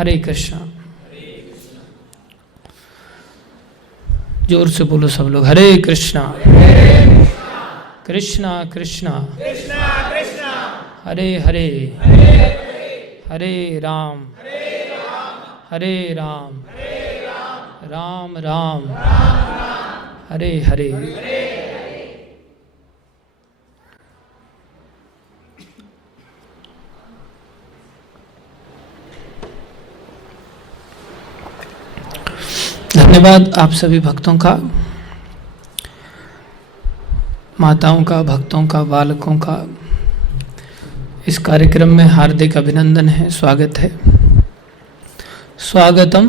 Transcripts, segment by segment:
हरे कृष्णा। जोर से बोलो सब लोग, हरे कृष्णा कृष्णा कृष्णा हरे हरे हरे राम राम राम हरे हरे। धन्यवाद आप सभी भक्तों का, माताओं का, भक्तों का, बालकों का। इस कार्यक्रम में हार्दिक अभिनंदन है, स्वागत है। स्वागतम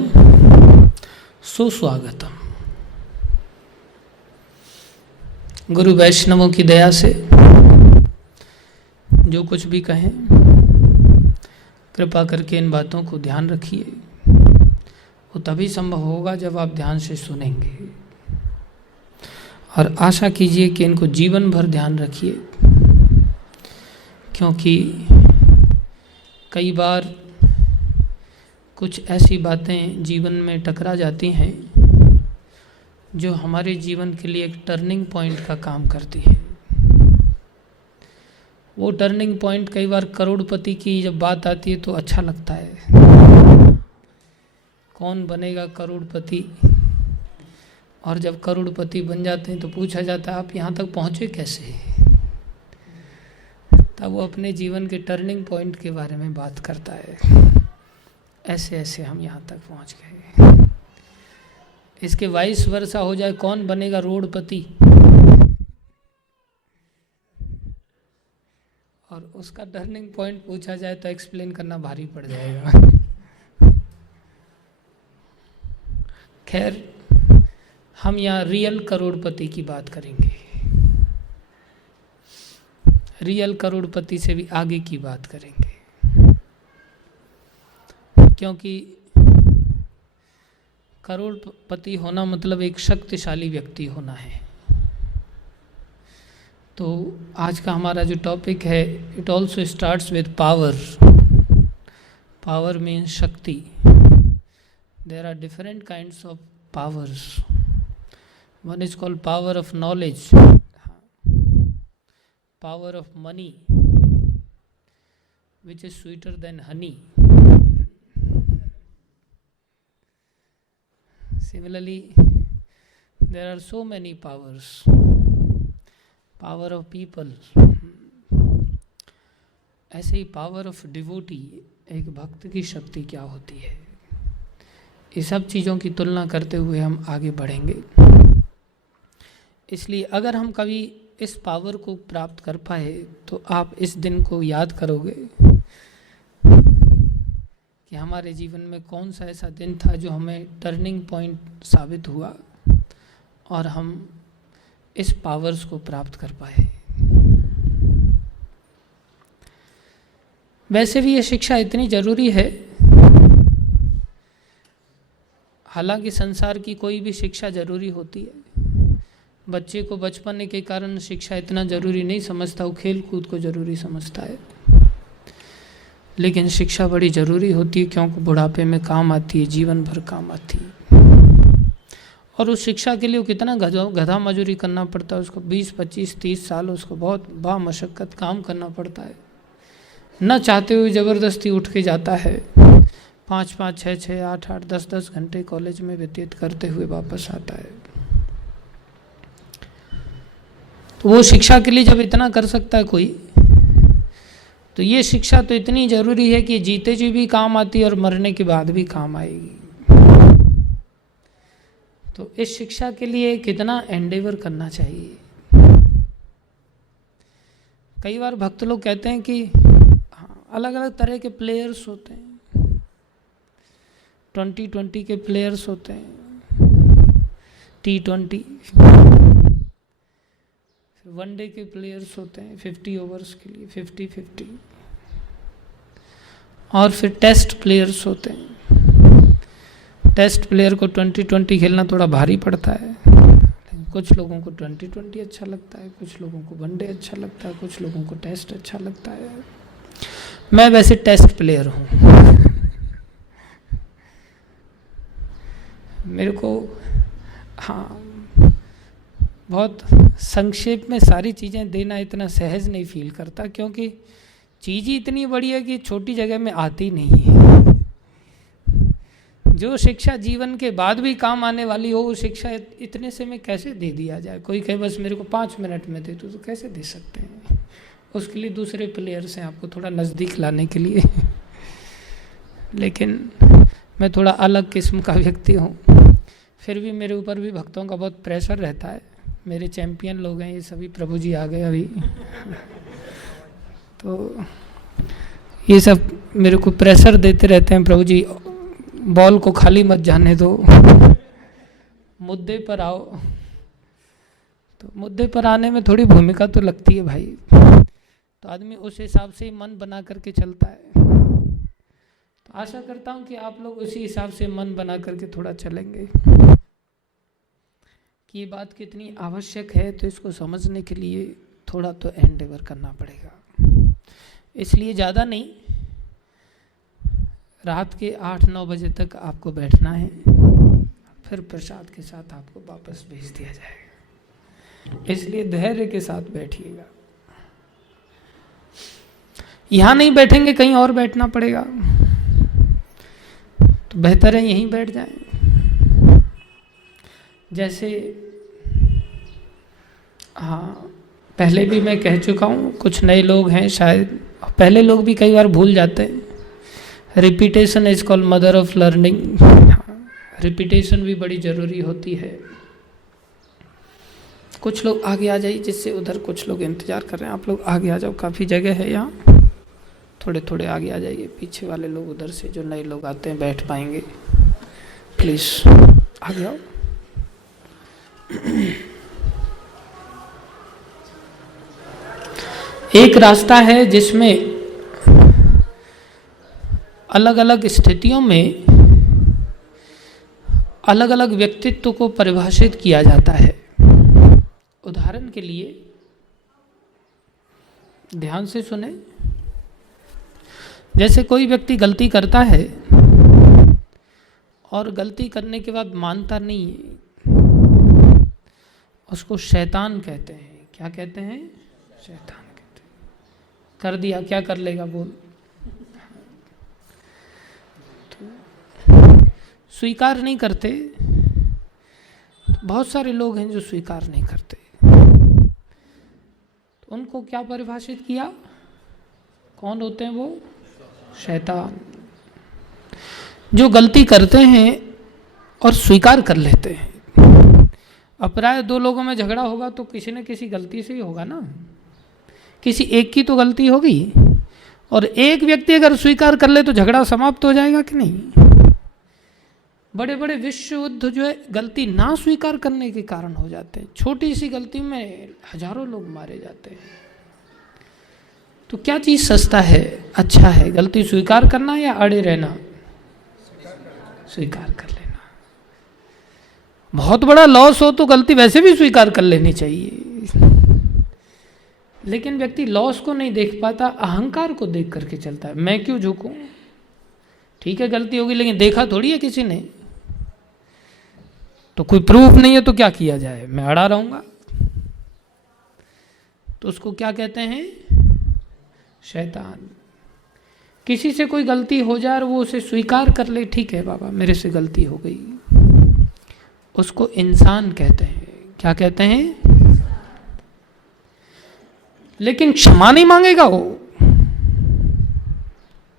सुस्वागतम। गुरु वैष्णवों की दया से जो कुछ भी कहें, कृपा करके इन बातों को ध्यान रखिए। वो तभी संभव होगा जब आप ध्यान से सुनेंगे, और आशा कीजिए कि इनको जीवन भर ध्यान रखिए, क्योंकि कई बार कुछ ऐसी बातें जीवन में टकरा जाती हैं जो हमारे जीवन के लिए एक टर्निंग पॉइंट का काम करती है। वो टर्निंग पॉइंट कई बार करोड़पति की जब बात आती है तो अच्छा लगता है। कौन बनेगा करोड़पति, और जब करोड़पति बन जाते हैं तो पूछा जाता है आप यहाँ तक पहुँचे कैसे। तब वो अपने जीवन के टर्निंग पॉइंट के बारे में बात करता है, ऐसे ऐसे हम यहाँ तक पहुँच गए। इसके वाइस वर्सा हो जाए, कौन बनेगा रोडपति, और उसका टर्निंग पॉइंट पूछा जाए तो एक्सप्लेन करना भारी पड़ जाएगा। खैर, हम यहाँ रियल करोड़पति की बात करेंगे, रियल करोड़पति से भी आगे की बात करेंगे, क्योंकि करोड़पति होना मतलब एक शक्तिशाली व्यक्ति होना है। तो आज का हमारा जो टॉपिक है, it also starts with power. Power means शक्ति। There are different kinds of powers. One is called power of knowledge, power of money, which is sweeter than honey. Similarly, there are so many powers. Power of people. ऐसे ही power of devotee, एक भक्त की शक्ति क्या होती है, ये सब चीज़ों की तुलना करते हुए हम आगे बढ़ेंगे। इसलिए अगर हम कभी इस पावर को प्राप्त कर पाए तो आप इस दिन को याद करोगे कि हमारे जीवन में कौन सा ऐसा दिन था जो हमें टर्निंग पॉइंट साबित हुआ और हम इस पावर्स को प्राप्त कर पाए। वैसे भी ये शिक्षा इतनी ज़रूरी है, हालांकि संसार की कोई भी शिक्षा ज़रूरी होती है। बच्चे को बचपन के कारण शिक्षा इतना ज़रूरी नहीं समझता, वो खेल कूद को ज़रूरी समझता है, लेकिन शिक्षा बड़ी ज़रूरी होती है, क्योंकि बुढ़ापे में काम आती है, जीवन भर काम आती है। और उस शिक्षा के लिए वो कितना गधा मजूरी करना पड़ता है, उसको 20, 25, 30 साल उसको बहुत बामशक्कत काम करना पड़ता है। न चाहते हुए ज़बरदस्ती उठ के जाता है, 5-5, 6-6, 8-8, 10-10 घंटे कॉलेज में व्यतीत करते हुए वापस आता है। तो वो शिक्षा के लिए जब इतना कर सकता है कोई, तो ये शिक्षा तो इतनी ज़रूरी है कि जीते जी भी काम आती है और मरने के बाद भी काम आएगी। तो इस शिक्षा के लिए कितना एंडेवर करना चाहिए। कई बार भक्त लोग कहते हैं कि अलग अलग तरह के प्लेयर्स होते हैं, 20-20 के प्लेयर्स होते हैं, T20, फिर वनडे के प्लेयर्स होते हैं 50 ओवर्स के लिए, 50-50, और फिर टेस्ट प्लेयर्स होते हैं। टेस्ट प्लेयर को 20-20 खेलना थोड़ा भारी पड़ता है, कुछ लोगों को 20-20 अच्छा लगता है, कुछ लोगों को वनडे अच्छा लगता है, कुछ लोगों को टेस्ट अच्छा लगता है। मैं वैसे टेस्ट प्लेयर हूँ। मेरे को हाँ बहुत संक्षेप में सारी चीज़ें देना इतना सहज नहीं फील करता, क्योंकि चीज़ ही इतनी बड़ी है कि छोटी जगह में आती नहीं है। जो शिक्षा जीवन के बाद भी काम आने वाली हो, वो शिक्षा इतने से में कैसे दे दिया जाए। कोई कहे बस मेरे को 5 मिनट में दे, तो कैसे दे सकते हैं। उसके लिए दूसरे प्लेयर्स हैं आपको थोड़ा नज़दीक लाने के लिए। लेकिन मैं थोड़ा अलग किस्म का व्यक्ति हूँ, फिर भी मेरे ऊपर भी भक्तों का बहुत प्रेशर रहता है। मेरे चैंपियन लोग हैं ये सभी, प्रभु जी आ गए अभी। तो ये सब मेरे को प्रेशर देते रहते हैं, प्रभु जी बॉल को खाली मत जाने दो, मुद्दे पर आओ। तो मुद्दे पर आने में थोड़ी भूमिका तो लगती है भाई, तो आदमी उस हिसाब से ही मन बना करके चलता है। तो आशा करता हूँ कि आप लोग उसी हिसाब से मन बना करके थोड़ा चलेंगे कि ये बात कितनी आवश्यक है। तो इसको समझने के लिए थोड़ा तो एंडेवर करना पड़ेगा। इसलिए ज़्यादा नहीं, रात के 8-9 बजे तक आपको बैठना है, फिर प्रसाद के साथ आपको वापस भेज दिया जाएगा। इसलिए धैर्य के साथ बैठिएगा। यहाँ नहीं बैठेंगे, कहीं और बैठना पड़ेगा, तो बेहतर है यहीं बैठ जाएं। जैसे हाँ, पहले भी मैं कह चुका हूँ, कुछ नए लोग हैं शायद, पहले लोग भी कई बार भूल जाते हैं। Repetition is called mother of learning. Repetition भी बड़ी ज़रूरी होती है। कुछ लोग आगे आ जाइए, जिससे उधर कुछ लोग इंतज़ार कर रहे हैं। आप लोग आगे आ जाओ, काफ़ी जगह है यहाँ, थोड़े थोड़े आगे आ जाइए। पीछे वाले लोग उधर से, जो नए लोग आते हैं बैठ पाएंगे, प्लीज़ आगे आओ। एक रास्ता है जिसमें अलग अलग स्थितियों में अलग अलग व्यक्तित्व को परिभाषित किया जाता है। उदाहरण के लिए ध्यान से सुने, जैसे कोई व्यक्ति गलती करता है और गलती करने के बाद मानता नहीं है, उसको शैतान कहते हैं। क्या कहते हैं? शैतान कहते हैं। कर दिया, क्या कर लेगा बोल। स्वीकार नहीं करते। बहुत सारे लोग हैं जो स्वीकार नहीं करते, तो उनको क्या परिभाषित किया? कौन होते हैं वो? शैतान। जो गलती करते हैं और स्वीकार कर लेते हैं। अब प्राय 2 लोगों में झगड़ा होगा तो किसी न किसी गलती से ही होगा ना, किसी एक की तो गलती होगी। और एक व्यक्ति अगर स्वीकार कर ले तो झगड़ा समाप्त हो जाएगा कि नहीं। बड़े बड़े विश्व युद्ध जो है गलती ना स्वीकार करने के कारण हो जाते हैं। छोटी सी गलती में हजारों लोग मारे जाते हैं। तो क्या चीज़ सस्ता है, अच्छा है? गलती स्वीकार करना या अड़े रहना? स्वीकार कर लेना। बहुत बड़ा लॉस हो तो गलती वैसे भी स्वीकार कर लेनी चाहिए, लेकिन व्यक्ति लॉस को नहीं देख पाता, अहंकार को देख करके चलता है। मैं क्यों झुकूं? ठीक है गलती होगी, लेकिन देखा थोड़ी है किसी ने, तो कोई प्रूफ नहीं है तो क्या किया जाए, मैं अड़ा रहूंगा। तो उसको क्या कहते हैं? शैतान। किसी से कोई गलती हो जाए और वो उसे स्वीकार कर ले, ठीक है बाबा मेरे से गलती हो गई, उसको इंसान कहते हैं। क्या कहते हैं? लेकिन क्षमा नहीं मांगेगा वो,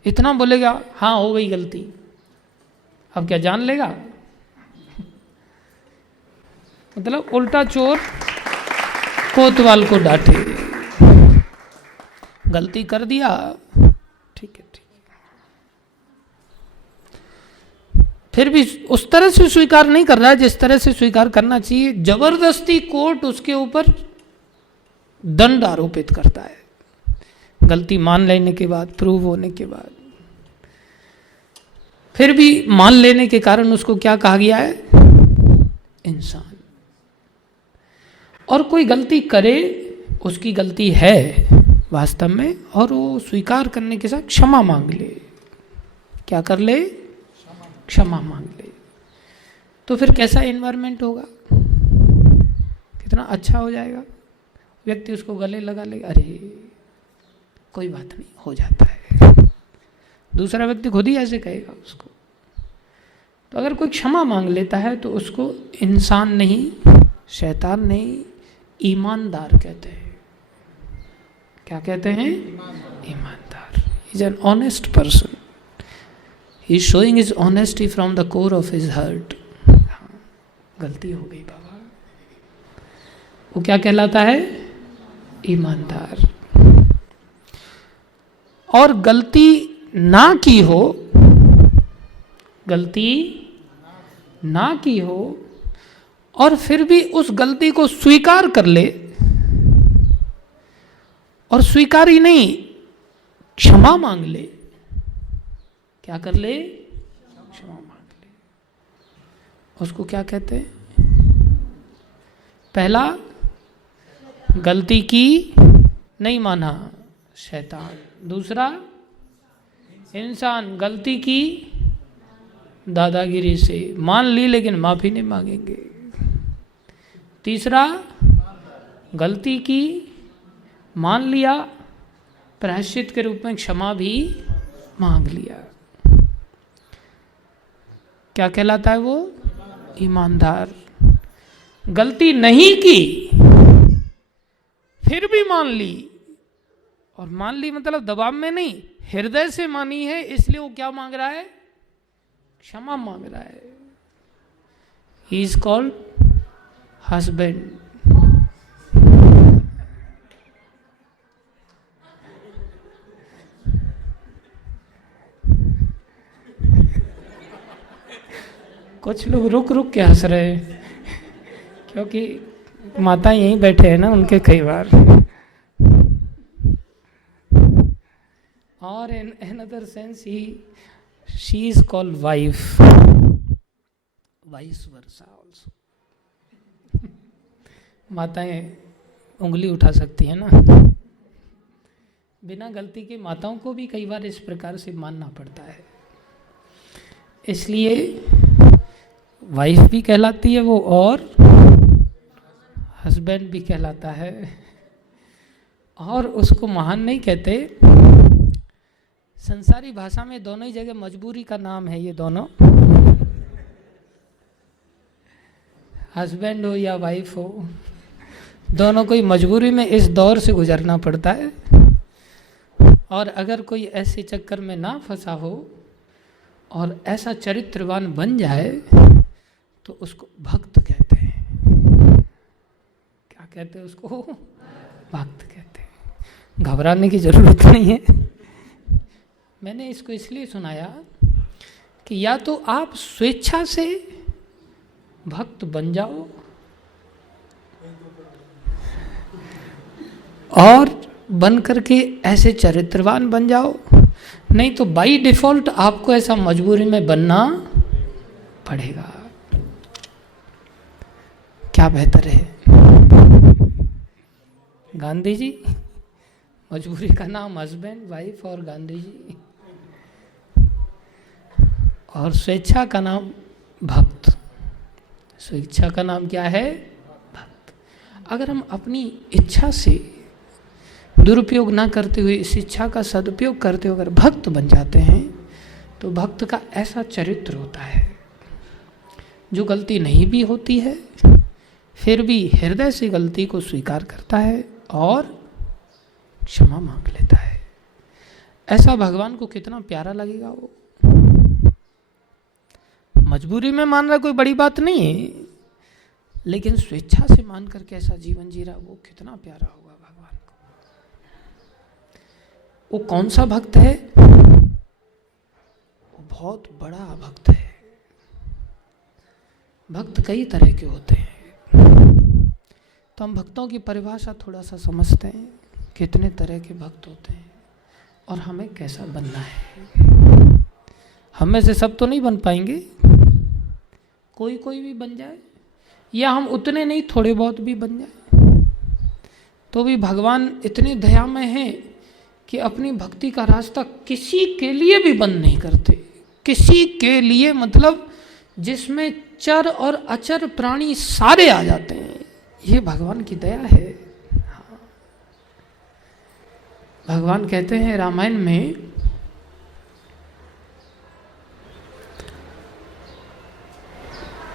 इतना बोलेगा हाँ हो गई गलती। अब क्या जान लेगा? मतलब उल्टा चोर कोतवाल को डांटे। गलती कर दिया, ठीक है ठीक है, फिर भी उस तरह से स्वीकार नहीं कर रहा है जिस तरह से स्वीकार करना चाहिए। जबरदस्ती कोर्ट उसके ऊपर दंड आरोपित करता है गलती मान लेने के बाद, प्रूव होने के बाद। फिर भी मान लेने के कारण उसको क्या कहा गया है? इंसान। और कोई गलती करे, उसकी गलती है वास्तव में, और वो स्वीकार करने के साथ क्षमा मांग ले। क्या कर ले? क्षमा मांग ले। तो फिर कैसा एनवायरनमेंट होगा, कितना अच्छा हो जाएगा। व्यक्ति उसको गले लगा लेगा, अरे कोई बात नहीं, हो जाता है। दूसरा व्यक्ति खुद ही ऐसे कहेगा उसको। तो अगर कोई क्षमा मांग लेता है तो उसको इंसान नहीं, शैतान नहीं, ईमानदार कहते हैं। क्या कहते हैं? ईमानदार। He is an honest person, he is showing his honesty from the core of his heart. गलती हो गई बाबा, वो क्या कहलाता है? ईमानदार। और गलती ना की हो, गलती ना की हो और फिर भी उस गलती को स्वीकार कर ले, और स्वीकार ही नहीं, क्षमा मांग ले। क्या कर ले? क्षमा मांग ले। उसको क्या कहते हैं? पहला, गलती की नहीं माना, शैतान। दूसरा, इंसान गलती की दादागिरी से मान ली लेकिन माफी नहीं मांगेंगे। तीसरा, गलती की मान लिया, प्रायश्चित के रूप में क्षमा भी मांग लिया। क्या कहलाता है वो? ईमानदार। गलती नहीं की फिर भी मान ली, और मान ली मतलब दबाव में नहीं, हृदय से मानी है, इसलिए वो क्या मांग रहा है? क्षमा मांग रहा है। He is called husband. कुछ लोग रुक रुक के हंस रहे हैं क्योंकि माता यहीं बैठे हैं ना उनके कई बार। और in another sense she is called wife, vice versa also। माताएं उंगली उठा सकती है ना, बिना गलती के माताओं को भी कई बार इस प्रकार से मानना पड़ता है। इसलिए वाइफ भी कहलाती है वो, और हस्बैंड भी कहलाता है। और उसको महान नहीं कहते, संसारी भाषा में दोनों ही जगह मजबूरी का नाम है ये दोनों। हस्बैंड हो या वाइफ हो, दोनों को ही मजबूरी में इस दौर से गुजरना पड़ता है। और अगर कोई ऐसे चक्कर में ना फंसा हो और ऐसा चरित्रवान बन जाए तो उसको भक्त कहते हैं। क्या कहते हैं उसको? भक्त कहते हैं। घबराने की जरूरत नहीं है। मैंने इसको इसलिए सुनाया कि या तो आप स्वेच्छा से भक्त बन जाओ और बन करके ऐसे चरित्रवान बन जाओ, नहीं तो बाई डिफॉल्ट आपको ऐसा मजबूरी में बनना पड़ेगा। क्या बेहतर है? गांधी जी, मजबूरी का नाम हस्बैंड वाइफ और गांधी जी, और स्वेच्छा का नाम भक्त। स्वेच्छा का नाम क्या है? भक्त। अगर हम अपनी इच्छा से दुरुपयोग ना करते हुए इस इच्छा का सदुपयोग करते हुए अगर भक्त बन जाते हैं तो भक्त का ऐसा चरित्र होता है जो गलती नहीं भी होती है फिर भी हृदय से गलती को स्वीकार करता है और क्षमा मांग लेता है। ऐसा भगवान को कितना प्यारा लगेगा। वो मजबूरी में मान रहा कोई बड़ी बात नहीं है, लेकिन स्वेच्छा से मान करके ऐसा जीवन जी रहा, वो कितना प्यारा होगा भगवान को। वो कौन सा भक्त है? वो बहुत बड़ा भक्त है। भक्त कई तरह के होते हैं, तो हम भक्तों की परिभाषा थोड़ा सा समझते हैं। कितने तरह के भक्त होते हैं और हमें कैसा बनना है। हम में से सब तो नहीं बन पाएंगे, कोई कोई भी बन जाए, या हम उतने नहीं थोड़े बहुत भी बन जाए, तो भी भगवान इतने दयामय हैं कि अपनी भक्ति का रास्ता किसी के लिए भी बंद नहीं करते। किसी के लिए मतलब जिसमें चर और अचर प्राणी सारे आ जाते हैं। ये भगवान की दया है। भगवान कहते हैं रामायण में,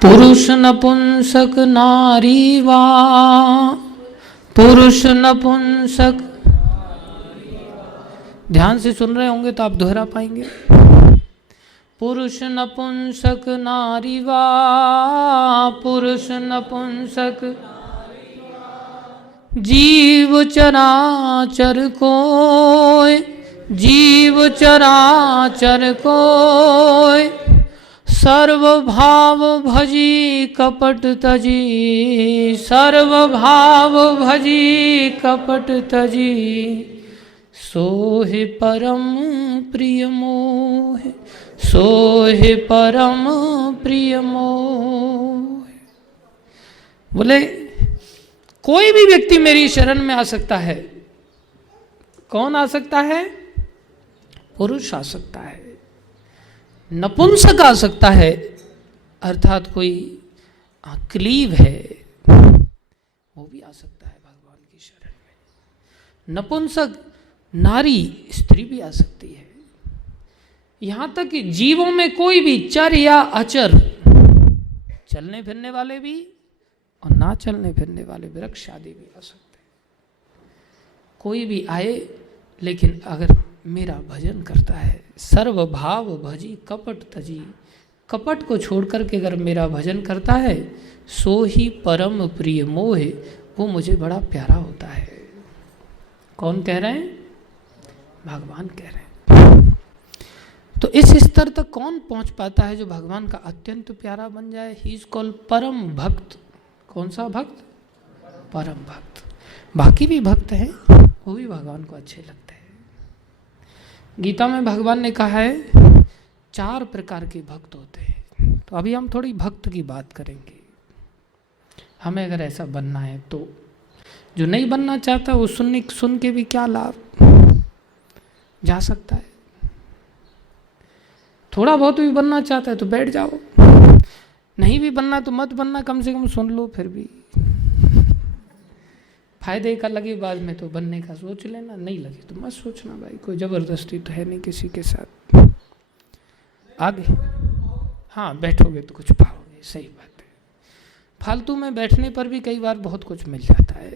पुरुष नपुंसक नारी वा, पुरुष नपुंसक, ध्यान से सुन रहे होंगे तो आप दोहरा पाएंगे। पुरुष नपुंसक नारी वा, पुरुष नपुंसक जीव चराचर कोय, जीव चराचर कोय, सर्वभाव भजी कपट तजी, सर्वभाव भजी कपट तजी, सोहि परम प्रिय मोह, सोहि परम प्रिय मोह। बोले कोई भी व्यक्ति मेरी शरण में आ सकता है। कौन आ सकता है? पुरुष आ सकता है, नपुंसक आ सकता है, अर्थात कोई क्लीव है वो भी आ सकता है भगवान की शरण में। नपुंसक नारी स्त्री भी आ सकती है। यहां तक कि जीवों में कोई भी चर या अचर, चलने फिरने वाले भी और ना चलने फिरने वाले, वृक्ष आदि भी आ सकते हैं। कोई भी आए, लेकिन अगर मेरा भजन करता है, सर्वभाव भजी कपट तजी, कपट को छोड़ करके अगर मेरा भजन करता है, सो ही परम प्रिय मोह, वो मुझे बड़ा प्यारा होता है। कौन कह रहे हैं? भगवान कह रहे हैं। तो इस स्तर तक कौन पहुंच पाता है जो भगवान का अत्यंत प्यारा बन जाए? ही इज कॉल्ड परम भक्त। कौन सा भक्त? परम भक्त। बाकी भी भक्त हैं, वो भी भगवान को अच्छे लगते हैं। गीता में भगवान ने कहा है 4 प्रकार के भक्त होते हैं। तो अभी हम थोड़ी भक्त की बात करेंगे। हमें अगर ऐसा बनना है तो, जो नहीं बनना चाहता वो सुन के भी क्या लाभ, जा सकता है। थोड़ा बहुत भी बनना चाहता है तो बैठ जाओ, नहीं भी बनना तो मत बनना, कम से कम सुन लो। फिर भी फायदे का लगे बाद में तो बनने का सोच लेना, नहीं लगे तो मत सोचना भाई, कोई ज़बरदस्ती तो है नहीं किसी के साथ। आगे हाँ, बैठोगे तो कुछ पाओगे, सही बात है। फालतू में बैठने पर भी कई बार बहुत कुछ मिल जाता है।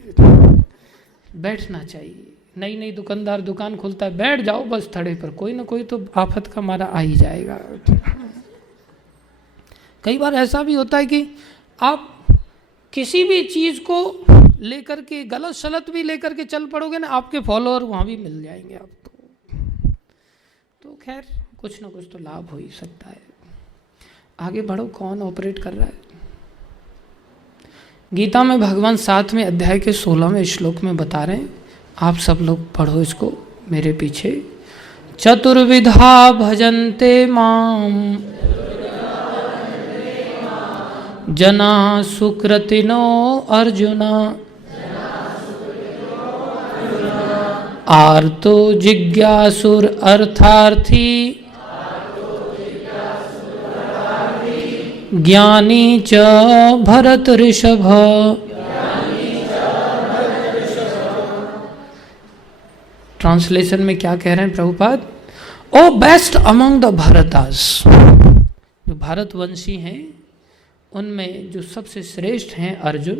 बैठना चाहिए। नई नई दुकानदार दुकान खोलता है, बैठ जाओ बस थड़े पर, कोई ना कोई तो आफत का मारा आ ही जाएगा। कई बार ऐसा भी होता है कि आप किसी भी चीज़ को लेकर के गलत सलत भी लेकर के चल पड़ोगे ना, आपके फॉलोअर वहाँ भी मिल जाएंगे आपको। तो खैर कुछ ना कुछ तो लाभ हो ही सकता है। आगे बढ़ो, कौन ऑपरेट कर रहा है? गीता में भगवान 7वें अध्याय के 16वें श्लोक में बता रहे हैं, आप सब लोग पढ़ो इसको मेरे पीछे। चतुर्विधा भजन्ते माम जना सुकृतिनो अर्जुना, आर्तो जिज्ञासुर अर्थार्थी, ज्ञानी च भरत ऋषभ। ट्रांसलेशन में क्या कह रहे हैं प्रभुपाद? ओ बेस्ट अमंग द भरतास, जो भारतवंशी हैं उनमें जो सबसे श्रेष्ठ हैं Arjun.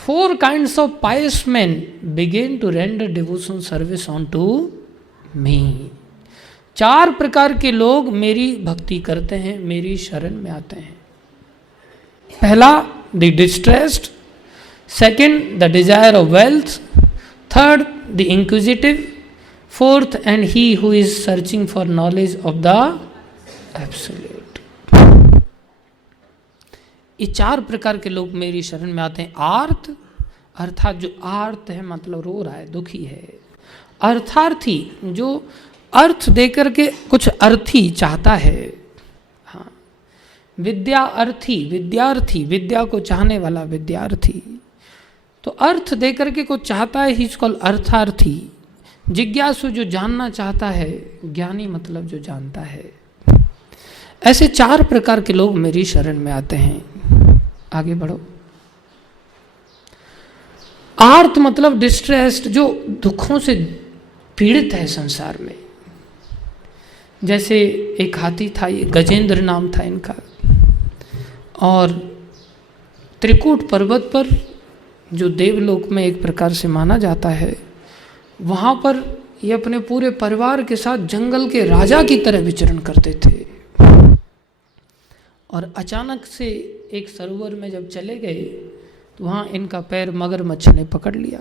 4 kinds of pious men begin to render devotional service unto me। 4 प्रकार के लोग मेरी भक्ति करते हैं, मेरी शरण में आते हैं। पहला the distressed, second the desire of wealth, third the inquisitive, fourth and he who is searching for knowledge of the absolute. ये 4 प्रकार के लोग मेरी शरण में आते हैं। आर्त अर्थात जो आर्त है मतलब रो रहा है, दुखी है। अर्थार्थी जो अर्थ देकर के कुछ अर्थी चाहता है। हाँ, विद्यार्थी विद्यार्थी, विद्या को चाहने वाला विद्यार्थी। तो अर्थ देकर के कुछ चाहता है, ही इज कॉल्ड अर्थार्थी। जिज्ञासु जो जानना चाहता है, ज्ञानी मतलब जो जानता है। ऐसे 4 प्रकार के लोग मेरी शरण में आते हैं। आगे बढ़ो। आर्त मतलब डिस्ट्रेस्ड, जो दुखों से पीड़ित है संसार में। जैसे एक हाथी था, ये गजेंद्र नाम था इनका, और त्रिकूट पर्वत पर, जो देवलोक में एक प्रकार से माना जाता है, वहाँ पर ये अपने पूरे परिवार के साथ जंगल के राजा की तरह विचरण करते थे। और अचानक से एक सरोवर में जब चले गए तो वहाँ इनका पैर मगरमच्छ ने पकड़ लिया।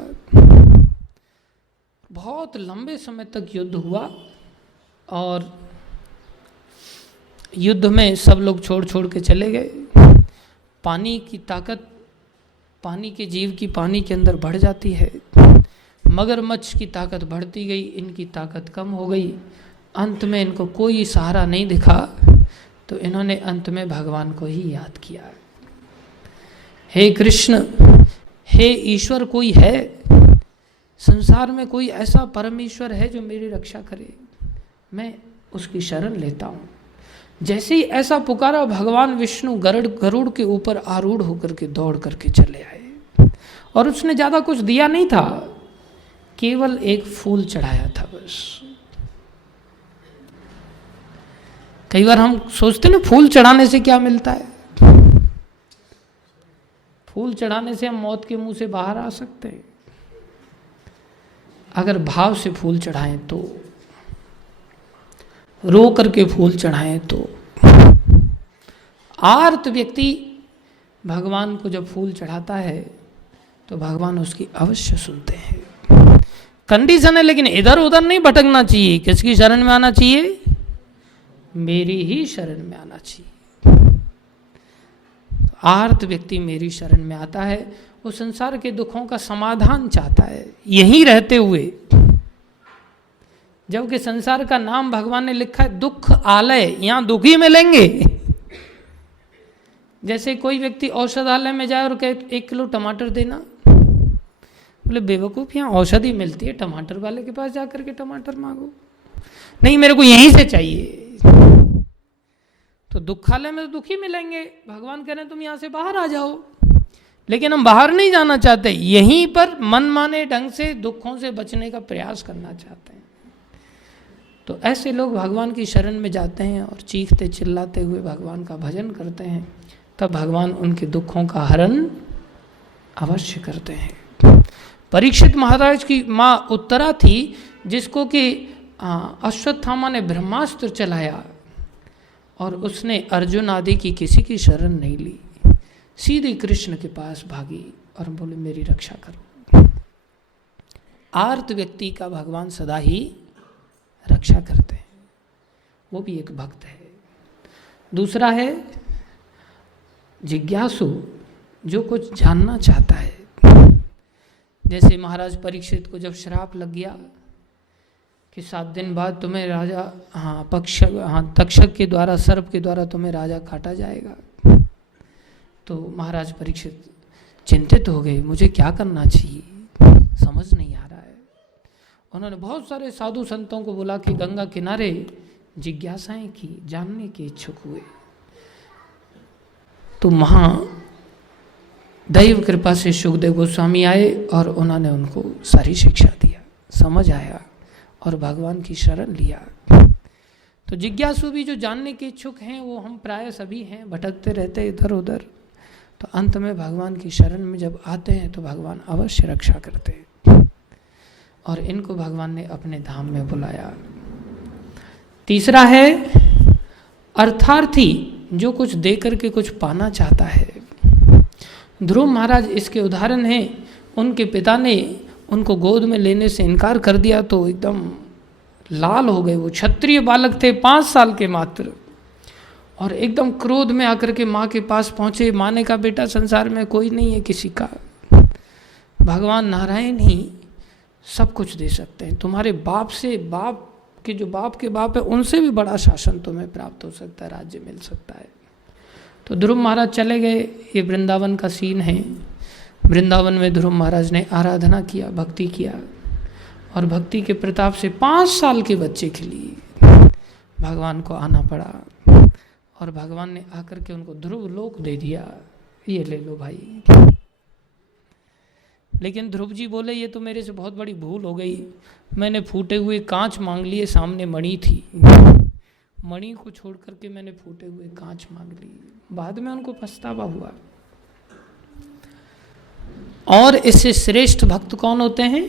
बहुत लंबे समय तक युद्ध हुआ, और युद्ध में सब लोग छोड़ छोड़ के चले गए। पानी की ताकत, पानी के जीव की पानी के अंदर बढ़ जाती है। मगरमच्छ की ताकत बढ़ती गई, इनकी ताकत कम हो गई। अंत में इनको कोई सहारा नहीं दिखा, तो इन्होंने अंत में भगवान को ही याद किया। हे कृष्ण, हे ईश्वर, कोई है संसार में, कोई ऐसा परमेश्वर है जो मेरी रक्षा करे, मैं उसकी शरण लेता हूँ। जैसे ही ऐसा पुकारा, भगवान विष्णु गरुड़ के ऊपर आरूढ़ होकर के दौड़ करके चले आए। और उसने ज़्यादा कुछ दिया नहीं था, केवल एक फूल चढ़ाया था बस। कई बार हम सोचते ना, फूल चढ़ाने से क्या मिलता है। फूल चढ़ाने से हम मौत के मुंह से बाहर आ सकते हैं, अगर भाव से फूल चढ़ाएं तो, रो करके फूल चढ़ाएं तो। आर्त व्यक्ति भगवान को जब फूल चढ़ाता है तो भगवान उसकी अवश्य सुनते हैं। कंडीशन है, लेकिन इधर उधर नहीं भटकना चाहिए। किसकी शरण में आना चाहिए? मेरी ही शरण में आना चाहिए। आर्त व्यक्ति मेरी शरण में आता है, वो संसार के दुखों का समाधान चाहता है यहीं रहते हुए। जबकि संसार का नाम भगवान ने लिखा है दुख आलय, यहां दुखी मिलेंगे। जैसे कोई व्यक्ति औषधालय में जाए और कहे 1 किलो टमाटर देना, बोले बेवकूफ, यहाँ औषधि मिलती है, टमाटर वाले के पास जाकर के टमाटर मांगो। नहीं, मेरे को यहीं से चाहिए। तो दुखालय में तो दुखी मिलेंगे। भगवान कह रहे हैं तुम यहाँ से बाहर आ जाओ, लेकिन हम बाहर नहीं जाना चाहते, यहीं पर मनमाने ढंग से दुखों से बचने का प्रयास करना चाहते हैं। तो ऐसे लोग भगवान की शरण में जाते हैं और चीखते चिल्लाते हुए भगवान का भजन करते हैं, तब भगवान उनके दुखों का हरण अवश्य करते हैं। परीक्षित महाराज की माँ उत्तरा थी, जिसको कि अश्वत्थामा ने ब्रह्मास्त्र चलाया, और उसने अर्जुन आदि की किसी की शरण नहीं ली, सीधे कृष्ण के पास भागी और बोले मेरी रक्षा करो। आर्त व्यक्ति का भगवान सदा ही रक्षा करते हैं, वो भी एक भक्त है। दूसरा है जिज्ञासु, जो कुछ जानना चाहता है। जैसे महाराज परीक्षित को जब श्राप लग गया कि 7 दिन बाद तुम्हें राजा तक्षक के द्वारा, सर्प के द्वारा तुम्हें राजा काटा जाएगा, तो महाराज परीक्षित चिंतित हो गए, मुझे क्या करना चाहिए, समझ नहीं आ रहा है। उन्होंने बहुत सारे साधु संतों को बुला के गंगा किनारे जिज्ञासाएं की, जानने के इच्छुक हुए। तो वहाँ दैव कृपा से सुखदेव गोस्वामी आए और उन्होंने उनको सारी शिक्षा दिया, समझ आया और भगवान की शरण लिया। तो जिज्ञासु भी जो जानने के इच्छुक हैं, वो हम प्राय सभी हैं, भटकते रहते इधर उधर। तो अंत में भगवान की शरण में जब आते हैं तो भगवान अवश्य रक्षा करते हैं, और इनको भगवान ने अपने धाम में बुलाया। तीसरा है अर्थार्थी, जो कुछ दे करके कुछ पाना चाहता है। ध्रुव महाराज इसके उदाहरण हैं। उनके पिता ने उनको गोद में लेने से इनकार कर दिया तो एकदम लाल हो गए। वो क्षत्रिय बालक थे, 5 साल के मात्र, और एकदम क्रोध में आकर के माँ के पास पहुँचे। माँ ने कहा बेटा संसार में कोई नहीं है किसी का, भगवान नारायण ही सब कुछ दे सकते हैं। तुम्हारे बाप से, बाप के जो बाप के बाप है, उनसे भी बड़ा शासन तुम्हें प्राप्त हो सकता है, राज्य मिल सकता है। तो ध्रुव महाराज चले गए। ये वृंदावन का सीन है। वृंदावन में ध्रुव महाराज ने आराधना किया, भक्ति किया, और भक्ति के प्रताप से 5 साल के बच्चे के लिए भगवान को आना पड़ा। और भगवान ने आकर के उनको ध्रुव लोक दे दिया, ये ले लो भाई। लेकिन ध्रुव जी बोले ये तो मेरे से बहुत बड़ी भूल हो गई, मैंने फूटे हुए कांच मांग लिए, सामने मणि थी, मणि को छोड़ करके मैंने फूटे हुए कांच मांग लिए। बाद में उनको पछतावा हुआ। और इससे श्रेष्ठ भक्त कौन होते हैं?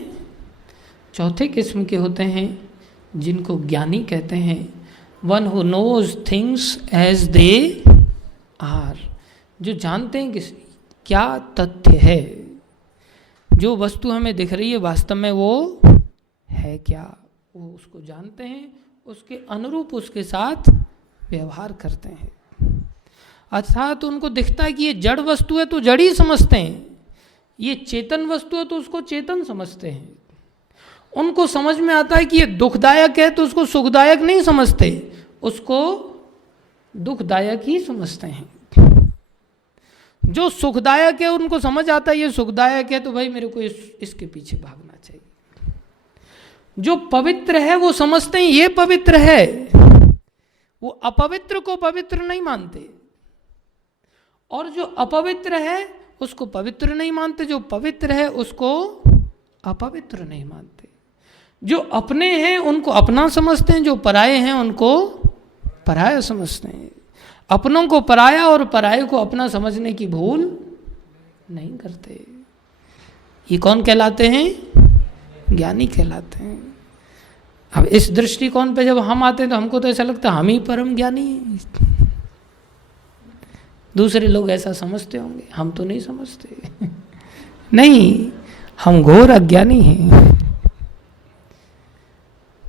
चौथे किस्म के होते हैं जिनको ज्ञानी कहते हैं, one who knows things as they are, जो जानते हैं कि क्या तथ्य है, जो वस्तु हमें दिख रही है वास्तव में वो है क्या, वो उसको जानते हैं, उसके अनुरूप उसके साथ व्यवहार करते हैं। अर्थात उनको दिखता है कि ये जड़ वस्तु है तो जड़ ही समझते हैं, ये चेतन वस्तु है तो उसको चेतन समझते हैं। उनको समझ में आता है कि ये दुखदायक है तो उसको सुखदायक नहीं समझते, उसको दुखदायक ही समझते हैं। जो सुखदायक है उनको समझ आता है ये सुखदायक है तो भाई मेरे को इसके पीछे भागना चाहिए। जो पवित्र है वो समझते हैं ये पवित्र है, वो अपवित्र को पवित्र नहीं मानते, और जो अपवित्र है उसको पवित्र नहीं मानते, जो पवित्र है उसको अपवित्र नहीं मानते। जो अपने हैं उनको अपना समझते हैं, जो पराये हैं उनको पराया समझते हैं। अपनों को पराया और पराये को अपना समझने की भूल नहीं करते। ये कौन कहलाते हैं? ज्ञानी कहलाते हैं। अब इस दृष्टिकोण पे जब हम आते हैं तो हमको तो ऐसा लगता है हम ही परम ज्ञानी हैं। दूसरे लोग ऐसा समझते होंगे, हम तो नहीं समझते। नहीं, हम घोर अज्ञानी हैं।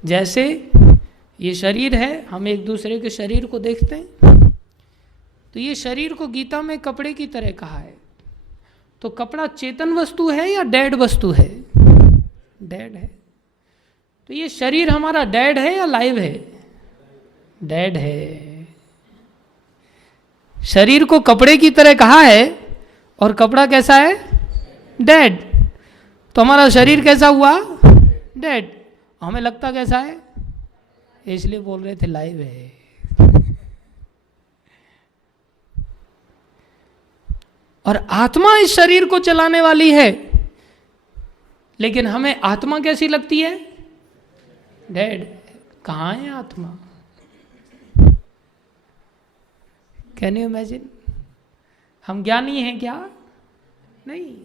जैसे ये शरीर है, हम एक दूसरे के शरीर को देखते हैं तो ये शरीर को गीता में कपड़े की तरह कहा है। तो कपड़ा चेतन वस्तु है या डेड वस्तु है? डेड है। तो ये शरीर हमारा डेड है या लाइव है? डेड है। शरीर को कपड़े की तरह कहा है और कपड़ा कैसा है? डेड। तो हमारा शरीर कैसा हुआ? डेड। हमें लगता कैसा है? इसलिए बोल रहे थे लाइव है। और आत्मा इस शरीर को चलाने वाली है, लेकिन हमें आत्मा कैसी लगती है? डेड। कहाँ है आत्मा? Can you imagine? हम ज्ञानी हैं क्या? नहीं।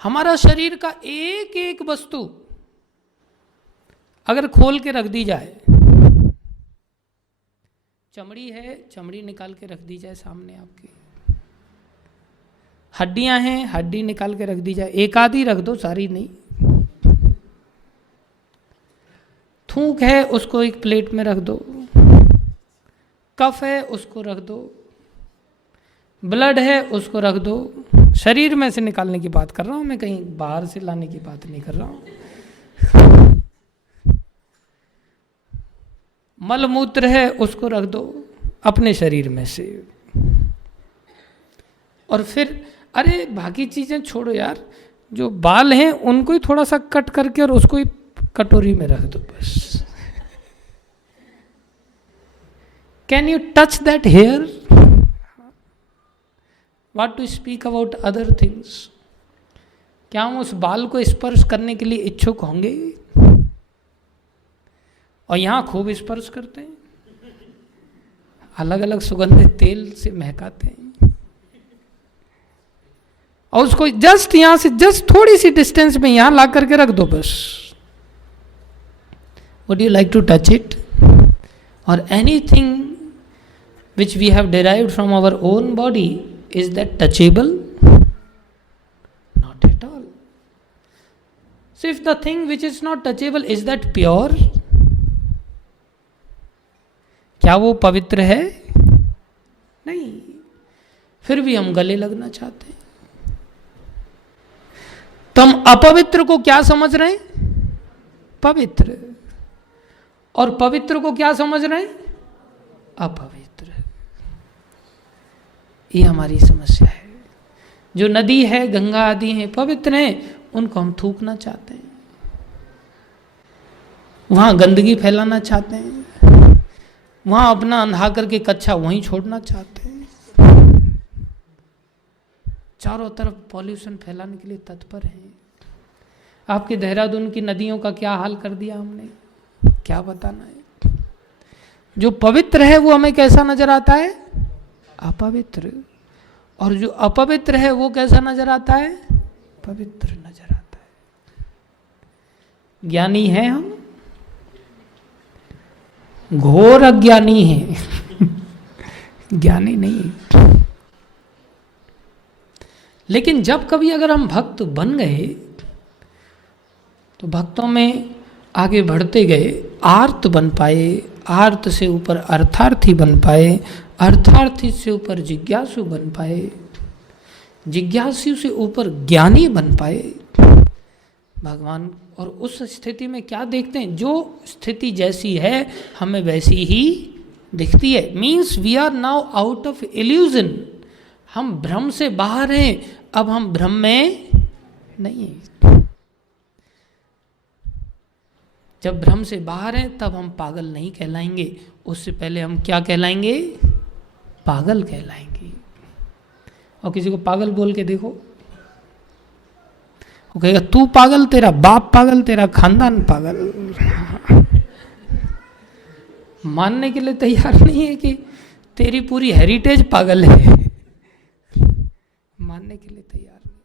हमारा शरीर का एक एक वस्तु अगर खोल के रख दी जाए, चमड़ी है, चमड़ी निकाल के रख दी जाए सामने आपके, हड्डियां हैं, हड्डी निकाल के रख दी जाए, एक आधी रख दो, सारी नहीं। थूक है, उसको एक प्लेट में रख दो, कफ है उसको रख दो, ब्लड है उसको रख दो। शरीर में से निकालने की बात कर रहा हूं मैं, कहीं बाहर से लाने की बात नहीं कर रहा हूं। मलमूत्र है उसको रख दो अपने शरीर में से, और फिर अरे बाकी चीजें छोड़ो यार, जो बाल हैं उनको ही थोड़ा सा कट करके और उसको ही कटोरी में रख दो बस। Can you touch that hair? What to speak about other things? क्या हम उस बाल को स्पर्श करने के लिए इच्छुक होंगे? और यहां खूब स्पर्श करते हैं, अलग अलग सुगंधित तेल से महकाते हैं, और उसको जस्ट यहां से जस्ट थोड़ी सी डिस्टेंस में यहां ला करके रख दो बस। Would you like to touch it? और anything which we have derived from our own body, is that touchable? Not at all. So if the thing which is not touchable, is that pure? क्या वो पवित्र है? नहीं। फिर भी हम गले लगना चाहते हैं। तो हम अपवित्र को क्या समझ रहे हैं? पवित्र। और पवित्र को क्या समझ रहे हैं? अपवित्र। ये हमारी समस्या है। जो नदी है, गंगा आदि हैं, पवित्र हैं, उनको हम थूकना चाहते हैं, वहां गंदगी फैलाना चाहते हैं, वहां अपना अंधा करके कच्चा वहीं छोड़ना चाहते हैं। चारों तरफ पॉल्यूशन फैलाने के लिए तत्पर हैं। आपके देहरादून की नदियों का क्या हाल कर दिया हमने, क्या बताना है। जो पवित्र है वो हमें कैसा नजर आता है, अपवित्र, और जो अपवित्र है वो कैसा नजर आता है, पवित्र नजर आता है। ज्ञानी हैं हम, घोर अज्ञानी हैं ज्ञानी नहीं। लेकिन जब कभी अगर हम भक्त बन गए तो भक्तों में आगे बढ़ते गए, आर्त बन पाए, आर्त से ऊपर अर्थार्थी बन पाए, अर्थार्थी से ऊपर जिज्ञासु बन पाए, जिज्ञासु से ऊपर ज्ञानी बन पाए भगवान। और उस स्थिति में क्या देखते हैं, जो स्थिति जैसी है हमें वैसी ही दिखती है। Means we are now out of illusion, हम भ्रम से बाहर हैं, अब हम भ्रम में नहीं हैं। जब भ्रम से बाहर हैं तब हम पागल नहीं कहलाएंगे, उससे पहले हम क्या कहलाएंगे, पागल कहलाएंगे। और किसी को पागल बोल के देखो, वो कहेगा तू पागल, तेरा बाप पागल, तेरा खानदान पागल। मानने के लिए तैयार नहीं है कि तेरी पूरी हेरिटेज पागल है, मानने के लिए तैयार नहीं।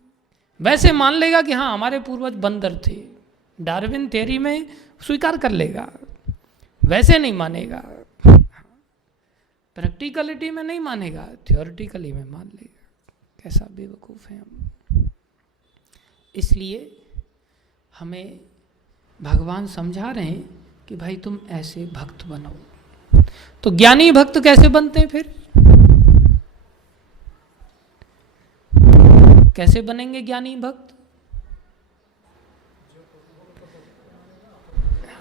वैसे मान लेगा कि हाँ हमारे पूर्वज बंदर थे, डार्विन थ्योरी में स्वीकार कर लेगा, वैसे नहीं मानेगा, प्रैक्टिकलिटी में नहीं मानेगा, थ्योरेटिकली में मान लेगा। कैसा बेवकूफ़ है हम। इसलिए हमें भगवान समझा रहे हैं कि भाई तुम ऐसे भक्त बनो। तो ज्ञानी भक्त कैसे बनते हैं फिर, कैसे बनेंगे ज्ञानी भक्त?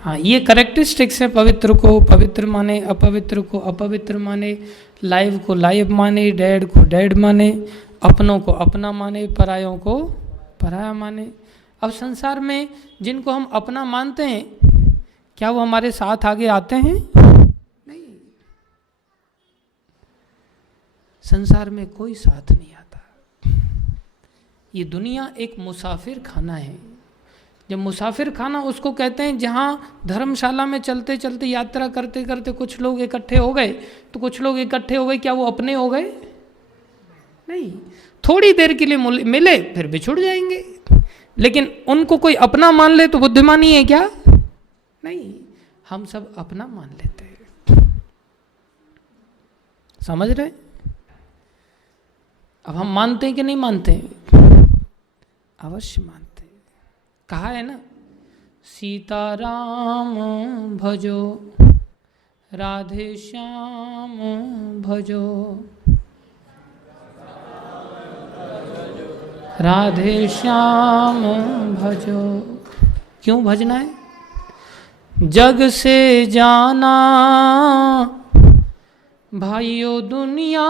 हाँ, ये करेक्टरिस्टिक्स है। पवित्र को पवित्र माने, अपवित्र को अपवित्र माने, लाइव को लाइव माने, डेड को डेड माने, अपनों को अपना माने, परायों को पराया माने। अब संसार में जिनको हम अपना मानते हैं, क्या वो हमारे साथ आगे आते हैं? नहीं, संसार में कोई साथ नहीं आता। ये दुनिया एक मुसाफिर खाना है। जब मुसाफिर खाना उसको कहते हैं जहाँ धर्मशाला में चलते चलते यात्रा करते करते कुछ लोग इकट्ठे हो गए, तो कुछ लोग इकट्ठे हो गए, क्या वो अपने हो गए? नहीं, थोड़ी देर के लिए मिले फिर बिछुड़ जाएंगे। लेकिन उनको कोई अपना मान ले तो बुद्धिमानी है क्या? नहीं, हम सब अपना मान लेते हैं। समझ रहे? अब हम मानते हैं कि नहीं मानते हैं? अवश्य मानते हैं। कहा है ना, सीताराम भजो राधे श्याम भजो, राधे श्याम भजो। क्यों भजना है? जग से जाना भाइयों दुनिया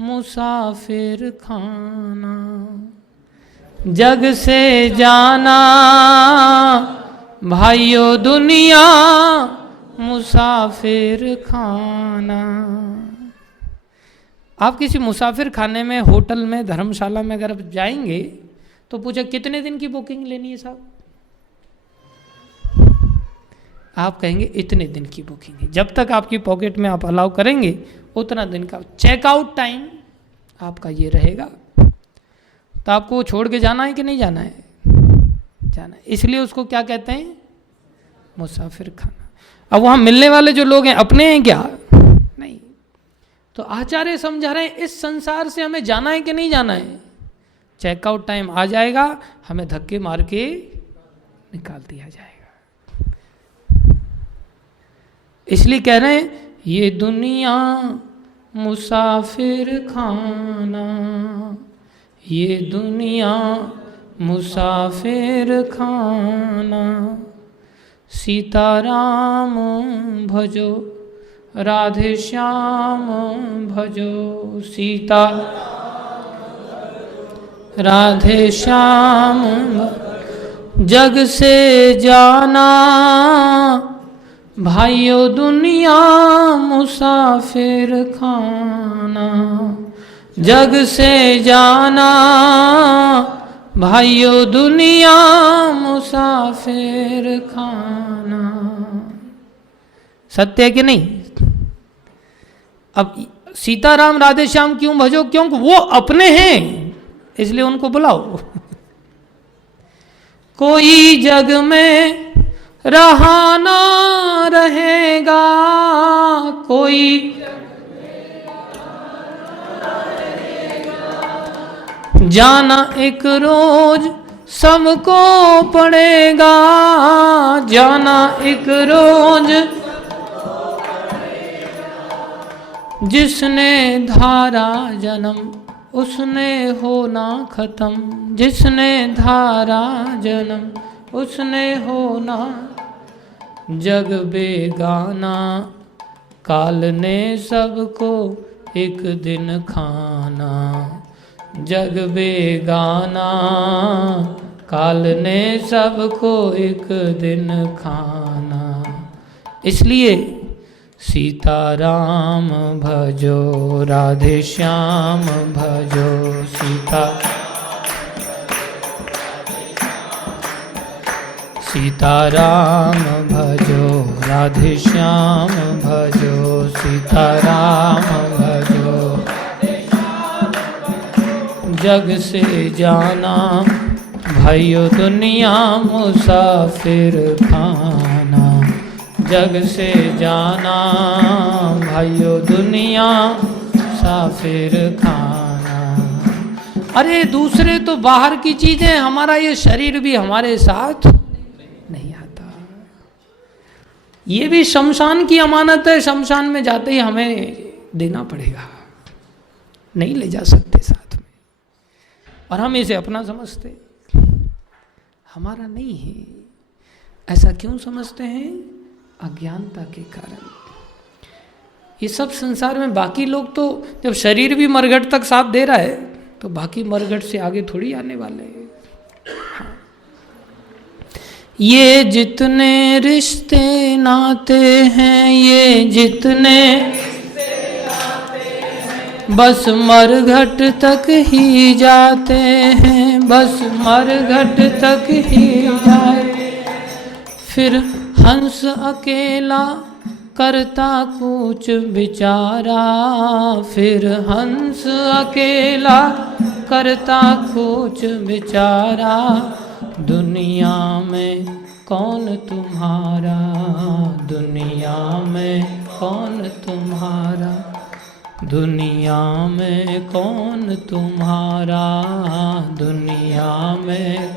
मुसाफिर खाना, जग से जाना भाइयों दुनिया मुसाफिर खाना। आप किसी मुसाफिर खाने में, होटल में, धर्मशाला में अगर जाएंगे तो पूछा कितने दिन की बुकिंग लेनी है साहब? आप कहेंगे इतने दिन की बुकिंग है। जब तक आपकी पॉकेट में आप अलाउ करेंगे उतना दिन का चेकआउट टाइम आपका ये रहेगा। तो आपको छोड़ के जाना है कि नहीं जाना है? जाना है। इसलिए उसको क्या कहते हैं? मुसाफिर खाना। अब वहाँ मिलने वाले जो लोग हैं अपने हैं क्या? नहीं। तो आचार्य समझा रहे हैं इस संसार से हमें जाना है कि नहीं जाना है? चेकआउट टाइम आ जाएगा, हमें धक्के मार के निकाल दिया जाएगा। इसलिए कह रहे हैं ये दुनिया मुसाफिर खाना, ये दुनिया मुसाफिर खाना, सीताराम भजो राधे श्याम भजो, सीता राधे श्याम। जग से जाना भाइयों दुनिया मुसाफिर खाना, जग से जाना। भाइयों दुनिया मुसाफिर खाना। सत्य है कि नहीं? अब सीताराम राधे श्याम क्यों भजो? क्योंकि वो अपने हैं, इसलिए उनको बुलाओ। कोई जग में रहा ना रहेगा, कोई जाना एक रोज सबको पड़ेगा, जाना एक रोज। जिसने धारा जन्म उसने होना खत्म, जिसने धारा जन्म उसने होना। जग बेगाना काल ने सबको एक दिन खाना, जग बेगाना काल ने सबको एक दिन खाना। इसलिए सीताराम भजो राधे श्याम भजो, सीताराम भजो राधे श्याम भजो, सीताराम भजो। जग से जाना भाइयों दुनिया मुसाफिर खाना, जग से जाना भाइयों दुनिया मुसाफिर खाना। अरे दूसरे तो बाहर की चीजें, हमारा ये शरीर भी हमारे साथ नहीं आता। ये भी शमशान की अमानत है, शमशान में जाते ही हमें देना पड़ेगा, नहीं ले जा सकते साथ में। और हम इसे अपना समझते, हमारा नहीं है। ऐसा क्यों समझते हैं? अज्ञानता के कारण। ये सब संसार में बाकी लोग तो जब शरीर भी मरघट तक साथ दे रहा है तो बाकी मरघट से आगे थोड़ी आने वाले हैं। हाँ। ये जितने रिश्ते नाते हैं, ये जितने बस मरघट तक ही जाते हैं, बस मरघट तक ही जाते। फिर हंस अकेला करता कुछ बेचारा, फिर हंस अकेला करता कुछ बेचारा। दुनिया में कौन तुम्हारा, दुनिया में कौन तुम्हारा, दुनिया में कौन तुम्हारा, दुनिया में,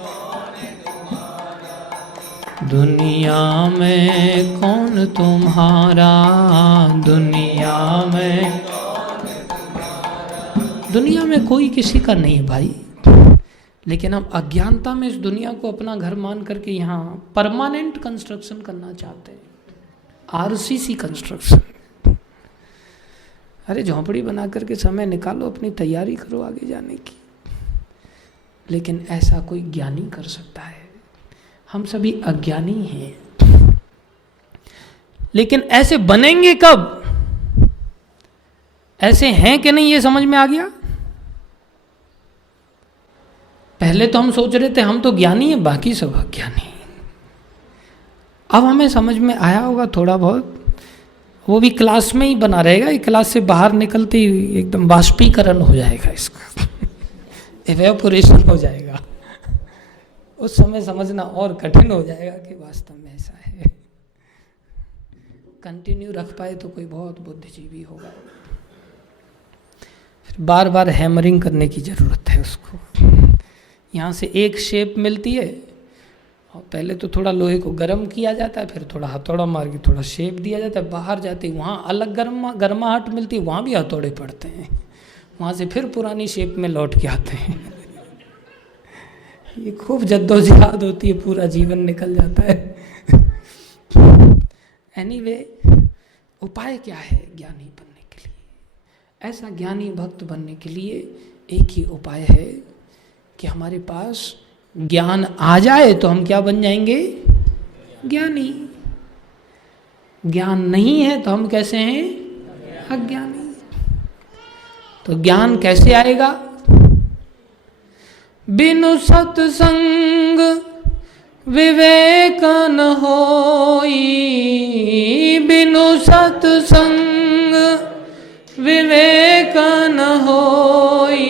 दुनिया में कौन तुम्हारा, दुनिया में, दुनिया में कोई किसी का नहीं भाई। लेकिन हम अज्ञानता में इस दुनिया को अपना घर मान करके यहाँ परमानेंट कंस्ट्रक्शन करना चाहते हैं, आरसीसी कंस्ट्रक्शन। अरे झोंपड़ी बना करके समय निकालो, अपनी तैयारी करो आगे जाने की। लेकिन ऐसा कोई ज्ञानी कर सकता है, हम सभी अज्ञानी हैं। लेकिन ऐसे बनेंगे कब? ऐसे हैं कि नहीं ये समझ में आ गया? पहले तो हम सोच रहे थे हम तो ज्ञानी हैं, बाकी सब अज्ञानी। अब हमें समझ में आया होगा थोड़ा बहुत, वो भी क्लास में ही बना रहेगा, ये क्लास से बाहर निकलते ही एकदम बाष्पीकरण हो जाएगा, इसका एवेपोरेशन हो जाएगा। उस समय समझना और कठिन हो जाएगा कि वास्तव में ऐसा है। कंटिन्यू रख पाए तो कोई बहुत बुद्धिजीवी होगा। फिर बार बार हैमरिंग करने की ज़रूरत है उसको। यहाँ से एक शेप मिलती है और पहले तो थोड़ा लोहे को गर्म किया जाता है, फिर थोड़ा हथौड़ा मार के थोड़ा शेप दिया जाता है। बाहर जाते ही वहाँ अलग गर्माहट मिलती है, वहाँ भी हथौड़े पड़ते हैं, वहाँ से फिर पुरानी शेप में लौट के आते हैं। ये खूब जद्दोजहद होती है, पूरा जीवन निकल जाता है। एनीवे, उपाय क्या है ज्ञानी बनने के लिए? ऐसा ज्ञानी भक्त बनने के लिए एक ही उपाय है कि हमारे पास ज्ञान आ जाए तो हम क्या बन जाएंगे? ज्ञानी। ज्ञान नहीं है तो हम कैसे हैं? अज्ञानी। तो ज्ञान कैसे आएगा? बिनु सत्संग विवेक न होई, बिनु सत्संग विवेक न होई,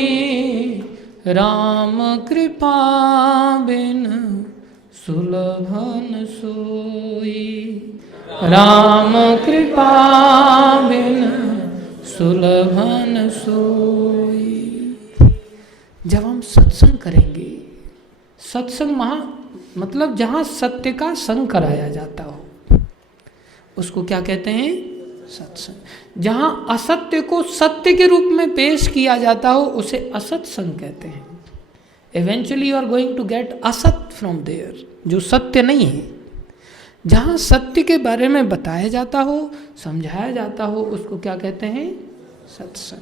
राम कृपा बिन सुलभन सोई, राम कृपा बिन सुलभन सोई। जब हम सत्संग करेंगे, सत्संग मतलब जहाँ सत्य का संग कराया जाता हो, उसको क्या कहते हैं? सत्संग। जहाँ असत्य को सत्य के रूप में पेश किया जाता हो, उसे असत्संग कहते हैं। Eventually you are going to get असत फ्रॉम देयर, जो सत्य नहीं है। जहाँ सत्य के बारे में बताया जाता हो, समझाया जाता हो, उसको क्या कहते हैं? सत्संग।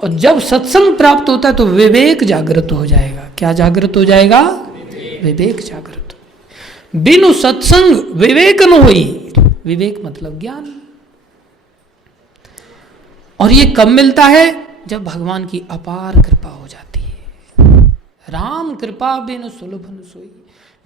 और जब सत्संग प्राप्त होता है तो विवेक जागृत हो जाएगा। क्या जागृत हो जाएगा? विवेक जागृत। बिनु सत्संग विवेक न होई, विवेक मतलब ज्ञान। और ये कब मिलता है? जब भगवान की अपार कृपा हो जाती है। राम कृपा बिनु सुलभन सोई,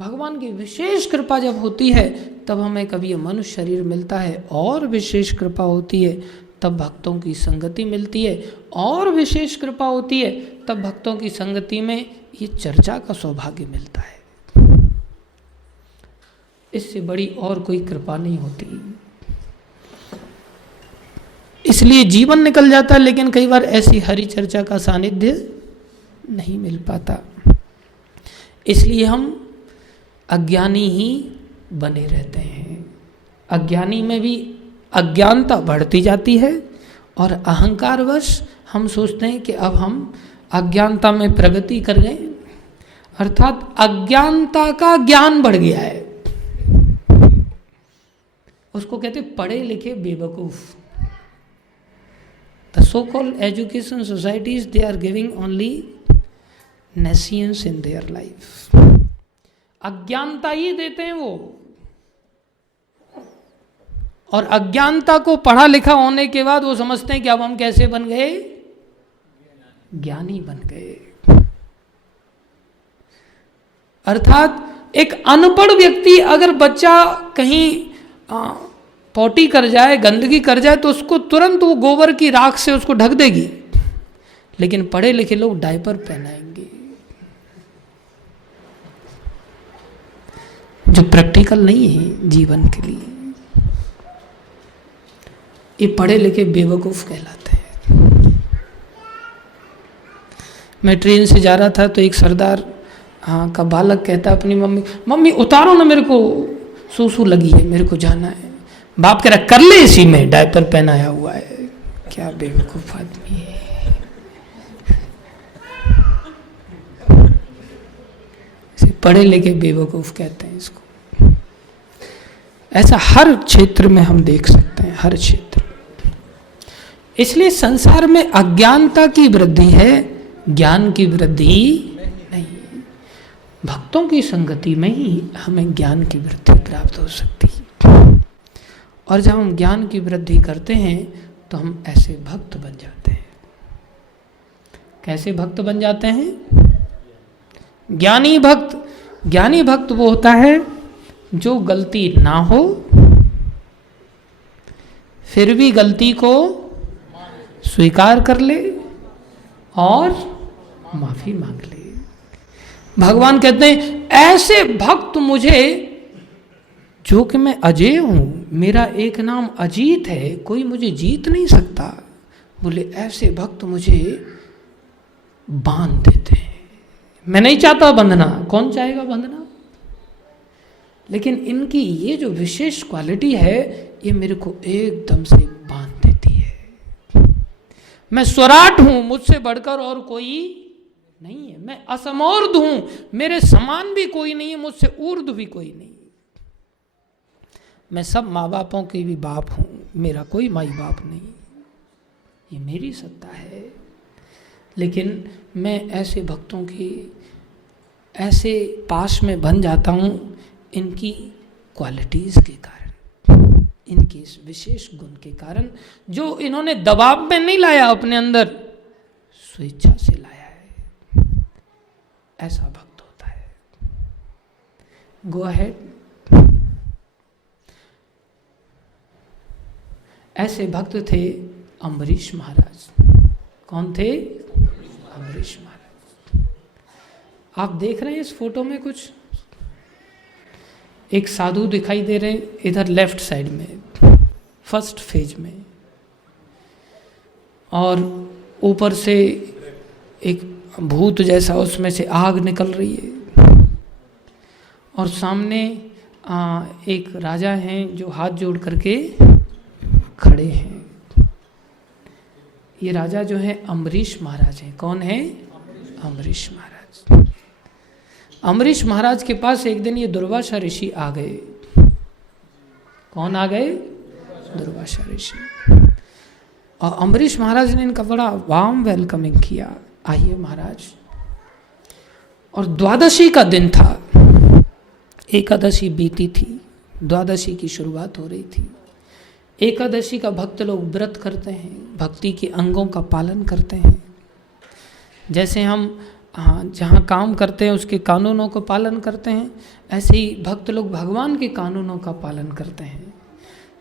भगवान की विशेष कृपा जब होती है तब हमें कभी मनुष्य शरीर मिलता है, और विशेष कृपा होती है तब भक्तों की संगति मिलती है, और विशेष कृपा होती है तब भक्तों की संगति में ये चर्चा का सौभाग्य मिलता है। इससे बड़ी और कोई कृपा नहीं होती। इसलिए जीवन निकल जाता है, लेकिन कई बार ऐसी हरि चर्चा का सानिध्य नहीं मिल पाता। इसलिए हम अज्ञानी ही बने रहते हैं। अज्ञानी में भी अज्ञानता बढ़ती जाती है, और अहंकारवश हम सोचते हैं कि अब हम अज्ञानता में प्रगति कर गए, अर्थात अज्ञानता का ज्ञान बढ़ गया है। उसको कहते पढ़े लिखे बेवकूफ। The so-called education societies, they are giving only nescience in their life. अज्ञानता ही देते हैं वो, और अज्ञानता को पढ़ा लिखा होने के बाद वो समझते हैं कि अब हम कैसे बन गए? ज्ञानी बन गए। अर्थात एक अनपढ़ व्यक्ति, अगर बच्चा कहीं पॉटी कर जाए, गंदगी कर जाए, तो उसको तुरंत वो गोबर की राख से उसको ढक देगी। लेकिन पढ़े लिखे लोग डायपर पहनाएंगे, जो प्रैक्टिकल नहीं है जीवन के लिए। ये पढ़े लिखे बेवकूफ कहलाते हैं। मैं ट्रेन से जा रहा था तो एक सरदार का बालक कहता अपनी मम्मी, मम्मी उतारो ना, मेरे को सूसू लगी है, मेरे को जाना है। बाप कह रहा कर ले, इसी में डायपर पहनाया हुआ है। क्या बेवकूफ आदमी है। इसे पढ़े लिखे बेवकूफ कहते हैं इसको। ऐसा हर क्षेत्र में हम देख सकते हैं, हर क्षेत्र। इसलिए संसार में अज्ञानता की वृद्धि है, ज्ञान की वृद्धि नहीं। भक्तों की संगति में ही हमें ज्ञान की वृद्धि प्राप्त हो सकती है। और जब हम ज्ञान की वृद्धि करते हैं तो हम ऐसे भक्त बन जाते हैं। कैसे भक्त बन जाते हैं? ज्ञानी भक्त। ज्ञानी भक्त वो होता है जो गलती ना हो, फिर भी गलती को स्वीकार कर ले और माफी मांग ले। भगवान कहते हैं ऐसे भक्त मुझे, जो कि मैं अजय हूं, मेरा एक नाम अजीत है, कोई मुझे जीत नहीं सकता। बोले ऐसे भक्त मुझे बांध देते हैं। मैं नहीं चाहता बंधना, कौन चाहेगा बंधना? लेकिन इनकी ये जो विशेष क्वालिटी है, ये मेरे को एकदम से बांध देती है। मैं स्वराट हूं, मुझसे बढ़कर और कोई नहीं है। मैं असमोर्ध हूं, मेरे समान भी कोई नहीं है, मुझसे ऊर्ध्व भी कोई नहीं। मैं सब माँ बापों के भी बाप हूं, मेरा कोई माई बाप नहीं। ये मेरी सत्ता है। लेकिन मैं ऐसे भक्तों की ऐसे पास में बन जाता हूं, इनकी क्वालिटीज़ के कारण, इनके इस विशेष गुण के कारण, जो इन्होंने दबाव में नहीं लाया अपने अंदर, स्वेच्छा से लाया है, ऐसा भक्त होता है। Go ahead. ऐसे भक्त थे अम्बरीश महाराज। कौन थे? अम्बरीश महाराज। आप देख रहे हैं इस फोटो में कुछ एक साधु दिखाई दे रहे हैं इधर लेफ्ट साइड में, फर्स्ट फेज में, और ऊपर से एक भूत जैसा उसमें से आग निकल रही है, और सामने एक राजा हैं जो हाथ जोड़ करके खड़े हैं। ये राजा जो है अम्बरीश महाराज हैं। कौन है? अम्बरीश महाराज। अम्बरीश महाराज के पास एक दिन ये दुर्वासा ऋषि आ गए। कौन आ गए? दुर्वासा ऋषि। और अम्बरीश महाराज ने इनका बड़ा वार्म वेलकमिंग किया, आइए महाराज। और द्वादशी का दिन था, एकादशी बीती थी, द्वादशी की शुरुआत हो रही थी। एकादशी का भक्त लोग व्रत करते हैं, भक्ति के अंगों का पालन करते हैं। जैसे हम जहाँ काम करते हैं उसके कानूनों को पालन करते हैं, ऐसे ही भक्त लोग भगवान के कानूनों का पालन करते हैं।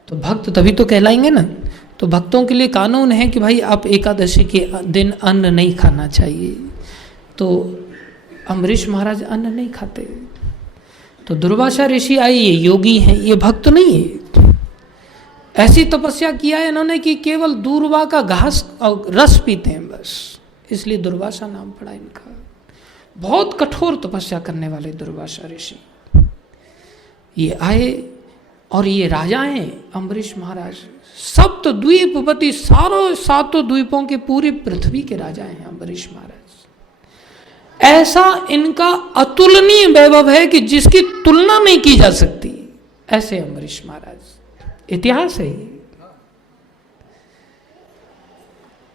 तो भक्त तभी तो कहलाएंगे ना। तो भक्तों के लिए कानून है कि भाई आप एकादशी के दिन अन्न नहीं खाना चाहिए। तो अम्बरीश महाराज अन्न नहीं खाते। तो दुर्वासा ऋषि आए, ये योगी हैं, ये भक्त नहीं है। ऐसी तपस्या किया है इन्होंने कि केवल दूर्वा का घास और रस पीते हैं बस, इसलिए दुर्वासा नाम पड़ा इनका। बहुत कठोर तपस्या करने वाले दुर्वासा ऋषि ये आए, और ये राजा हैं अम्बरीश महाराज, सप्त द्वीपपति, सातों द्वीपों के पूरी पृथ्वी के राजा हैं अम्बरीश महाराज। ऐसा इनका अतुलनीय वैभव है कि जिसकी तुलना नहीं की जा सकती। ऐसे अम्बरीश महाराज, इतिहास है ये।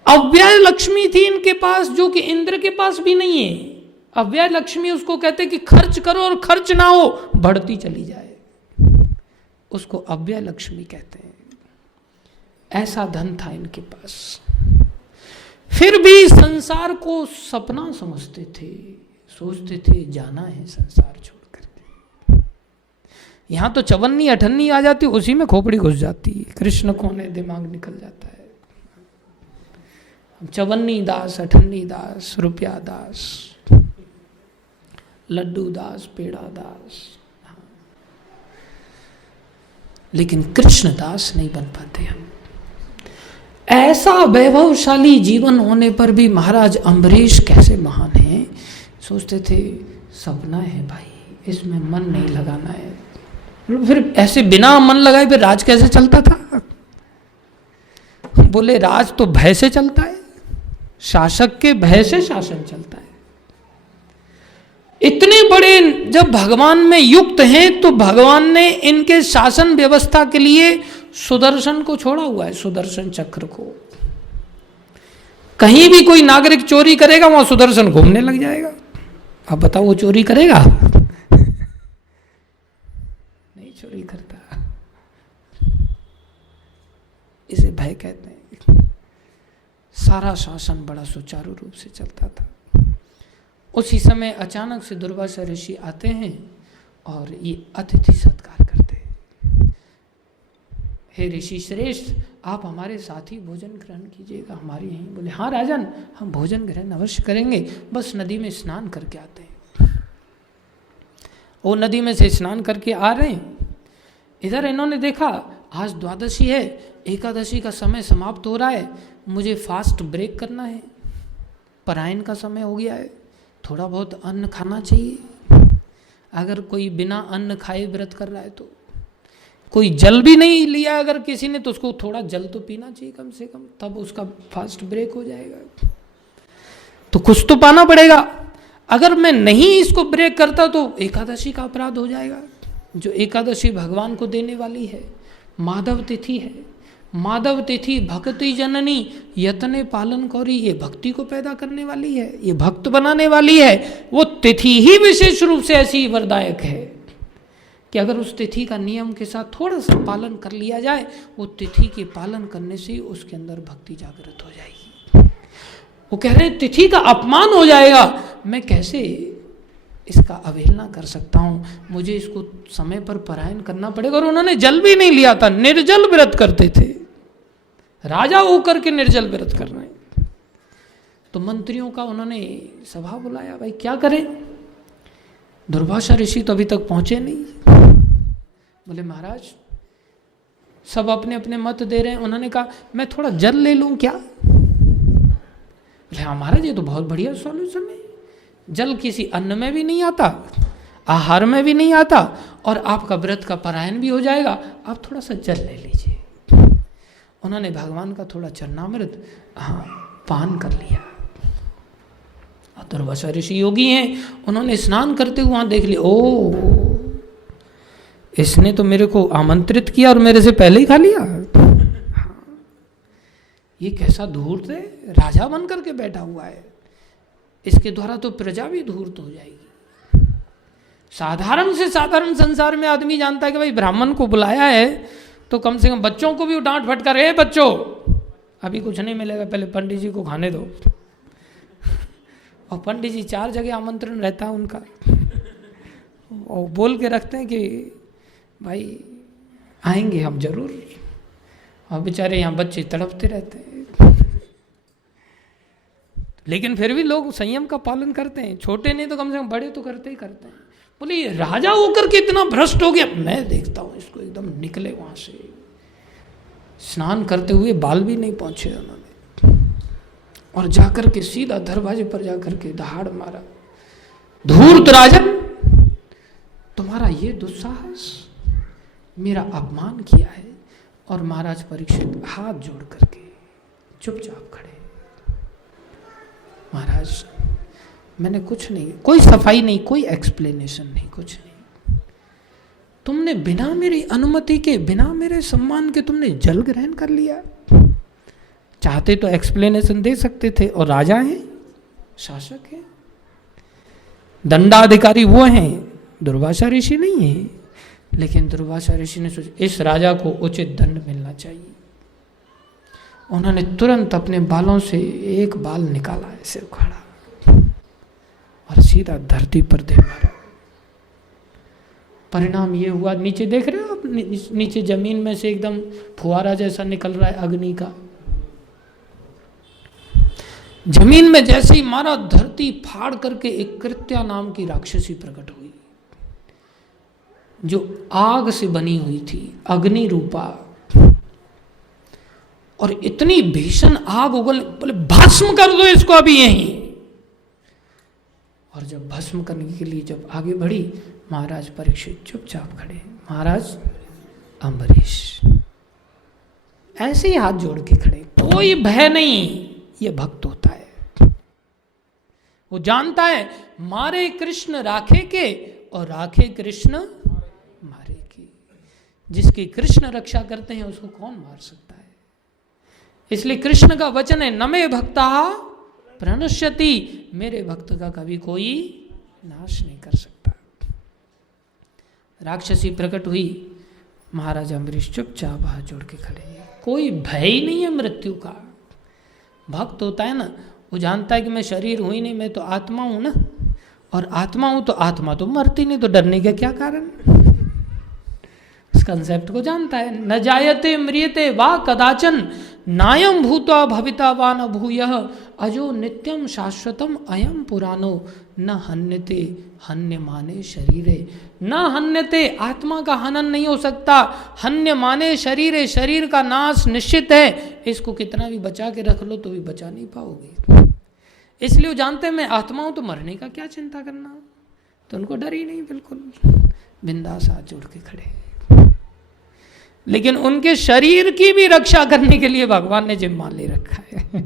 अव्यय लक्ष्मी थी इनके पास, जो कि इंद्र के पास भी नहीं है। अव्यय लक्ष्मी उसको कहते कि खर्च करो और खर्च ना हो, बढ़ती चली जाए, उसको अव्यय लक्ष्मी कहते हैं। ऐसा धन था इनके पास। फिर भी संसार को सपना समझते थे, सोचते थे जाना है संसार छोड़ करके। यहां तो चवन्नी अठन्नी आ जाती, उसी में खोपड़ी घुस जाती है, कृष्ण कौन है दिमाग निकल जाता है। चवन्नी दास, अठन्नी दास, रुपया दास, लड्डू दास, पेड़ा दास, लेकिन कृष्ण दास नहीं बन पाते हम। ऐसा वैभवशाली जीवन होने पर भी महाराज अम्बरीश कैसे महान हैं। सोचते थे सपना है भाई, इसमें मन नहीं लगाना है। फिर ऐसे बिना मन लगाए फिर राज कैसे चलता था? बोले राज तो भय से चलता है, शासक के भय से शासन चलता है। इतने बड़े जब भगवान में युक्त हैं तो भगवान ने इनके शासन व्यवस्था के लिए सुदर्शन को छोड़ा हुआ है, सुदर्शन चक्र को। कहीं भी कोई नागरिक चोरी करेगा वहां सुदर्शन घूमने लग जाएगा। अब बताओ वो चोरी करेगा? नहीं चोरी करता। इसे भय कहते हैं। सारा शासन बड़ा सुचारू रूप से चलता था। उसी समय अचानक से दुर्वासा ऋषि आते हैं और ये अतिथि सत्कार करते हैं। हे ऋषि श्रेष्ठ, आप हमारे साथ ही भोजन ग्रहण कीजिएगा हमारे यहीं। बोले हाँ राजन, हम भोजन ग्रहण अवश्य करेंगे, बस नदी में स्नान करके आते हैं। वो नदी में से स्नान करके आ रहे हैं। इधर इन्होंने देखा आज द्वादशी है, एकादशी का समय समाप्त हो रहा है, मुझे फास्ट ब्रेक करना है, परायण का समय हो गया है, थोड़ा बहुत अन्न खाना चाहिए। अगर कोई बिना अन्न खाए व्रत कर रहा है तो, कोई जल भी नहीं लिया अगर किसी ने, तो उसको थोड़ा जल तो पीना चाहिए कम से कम, तब उसका फास्ट ब्रेक हो जाएगा। तो कुछ तो पाना पड़ेगा। अगर मैं नहीं इसको ब्रेक करता तो एकादशी का अपराध हो जाएगा। जो एकादशी भगवान को देने वाली है, माधव तिथि है। माधव तिथि भक्ति जननी यतने पालन कौरी, ये भक्ति को पैदा करने वाली है, ये भक्त बनाने वाली है। वो तिथि ही विशेष रूप से ऐसी वरदायक है कि अगर उस तिथि का नियम के साथ थोड़ा सा पालन कर लिया जाए, वो तिथि के पालन करने से ही उसके अंदर भक्ति जागृत हो जाएगी। वो कह रहे हैं तिथि का अपमान हो जाएगा, मैं कैसे इसका अवहेलना कर सकता हूँ, मुझे इसको समय पर पारायण करना पड़ेगा। और उन्होंने जल भी नहीं लिया था, निर्जल व्रत करते थे, राजा होकर के निर्जल व्रत कर रहे हैं। तो मंत्रियों का उन्होंने सभा बुलाया, भाई क्या करें, दुर्वासा ऋषि तो अभी तक पहुंचे नहीं। बोले महाराज सब अपने अपने मत दे रहे हैं। उन्होंने कहा मैं थोड़ा जल ले लूं क्या? बोले हाँ महाराज ये तो बहुत बढ़िया सॉल्यूशन है, जल किसी अन्न में भी नहीं आता, आहार में भी नहीं आता, और आपका व्रत का पारायण भी हो जाएगा, आप थोड़ा सा जल ले लीजिए। उन्होंने भगवान का थोड़ा चरणामृत पान कर लिया। दुर्वासा ऋषि योगी हैं, उन्होंने स्नान करते हुए वहां देख लिया, ओ इसने तो मेरे को आमंत्रित किया और मेरे से पहले ही खा लिया। ये कैसा धूर्त है, राजा बन करके बैठा हुआ है, इसके द्वारा तो प्रजा भी धूर्त हो जाएगी। साधारण से साधारण संसार में आदमी जानता है कि भाई ब्राह्मण को बुलाया है तो कम से कम बच्चों को भी डांट फटकार, ए बच्चों अभी कुछ नहीं मिलेगा, पहले पंडित जी को खाने दो। और पंडित जी 4 जगह आमंत्रण रहता है उनका, और बोल के रखते हैं कि भाई आएंगे हम जरूर, और बेचारे यहाँ बच्चे तड़पते रहते हैं। लेकिन फिर भी लोग संयम का पालन करते हैं, छोटे नहीं तो कम से कम बड़े तो करते ही करते हैं। बोले ये राजा होकर के इतना भ्रष्ट हो गया, मैं देखता हूँ इसको एकदम निकले वहां से। स्नान करते हुए बाल भी नहीं पहुंचे उन्होंने, और जाकर के सीधा दरवाजे पर जाकर के दहाड़ मारा, धूर्त राजन तुम्हारा ये दुस्साहस, मेरा अपमान किया है। और महाराज परीक्षित हाथ जोड़ करके चुपचाप खड़े, महाराज मैंने कुछ नहीं, कोई सफाई नहीं, कोई एक्सप्लेनेशन नहीं, कुछ नहीं, तुमने बिना मेरी अनुमति के, बिना मेरे सम्मान के तुमने जल ग्रहण कर लिया। चाहते तो एक्सप्लेनेशन दे सकते थे, और राजा हैं, शासक हैं, दंडाधिकारी वो हैं, दुर्वासा ऋषि नहीं है। लेकिन दुर्वासा ऋषि ने सोचा इस राजा को उचित दंड मिलना चाहिए। उन्होंने तुरंत अपने बालों से एक बाल निकाला, ऐसे उखाड़ा और सीधा धरती पर दे मारा। परिणाम ये हुआ, नीचे देख रहे हो आप, नीचे जमीन में से एकदम फुहारा जैसा निकल रहा है अग्नि का। जमीन में जैसे ही मारा, धरती फाड़ करके एक कृत्या नाम की राक्षसी प्रकट हुई, जो आग से बनी हुई थी, अग्नि रूपा, और इतनी भीषण आग उगल, बोले भस्म कर दो इसको अभी यहीं। और जब भस्म करने के लिए जब आगे बढ़ी, महाराज परीक्षित चुपचाप खड़े। महाराज अम्बरीश ऐसे ही हाथ जोड़ के खड़े, कोई भय नहीं, ये भक्त होता है। वो जानता है मारे कृष्ण राखे के, और राखे कृष्ण मारे के। जिसकी कृष्ण रक्षा करते हैं उसको कौन मार सकता है। इसलिए कृष्ण का वचन है, नमे भक्ता प्रणश्यति, मेरे भक्त का कभी कोई नाश नहीं कर सकता। राक्षसी प्रकट हुई, महाराज अम्बरीश चुपचाप हाथ जोड़ के खड़े, कोई भय ही नहीं है मृत्यु का। भक्त होता है ना, वो जानता है कि मैं शरीर हूं ही नहीं, मैं तो आत्मा हूं ना, और आत्मा हूं तो आत्मा तो मरती नहीं, तो डरने का क्या कारण। इस कंसेप्ट को जानता है। न जायते म्रियते वा कदाचन, नायम भूत्वा भविता वा न भूयः, अजो नित्यम शाश्वतम अयम पुराणो, न हन्यते हन्यमाने शरीरे। न हन्यते, आत्मा का हनन नहीं हो सकता, हन्यमाने शरीरे, शरीर का नाश निश्चित है। इसको कितना भी बचा के रख लो तो भी बचा नहीं पाओगे। इसलिए वो जानते हैं मैं आत्मा हूं तो मरने का क्या चिंता करना, तो उनको डर ही नहीं, बिल्कुल बिंदास हाथ जोड़ के खड़े। लेकिन उनके शरीर की भी रक्षा करने के लिए भगवान ने जिम्मा ले रखा है।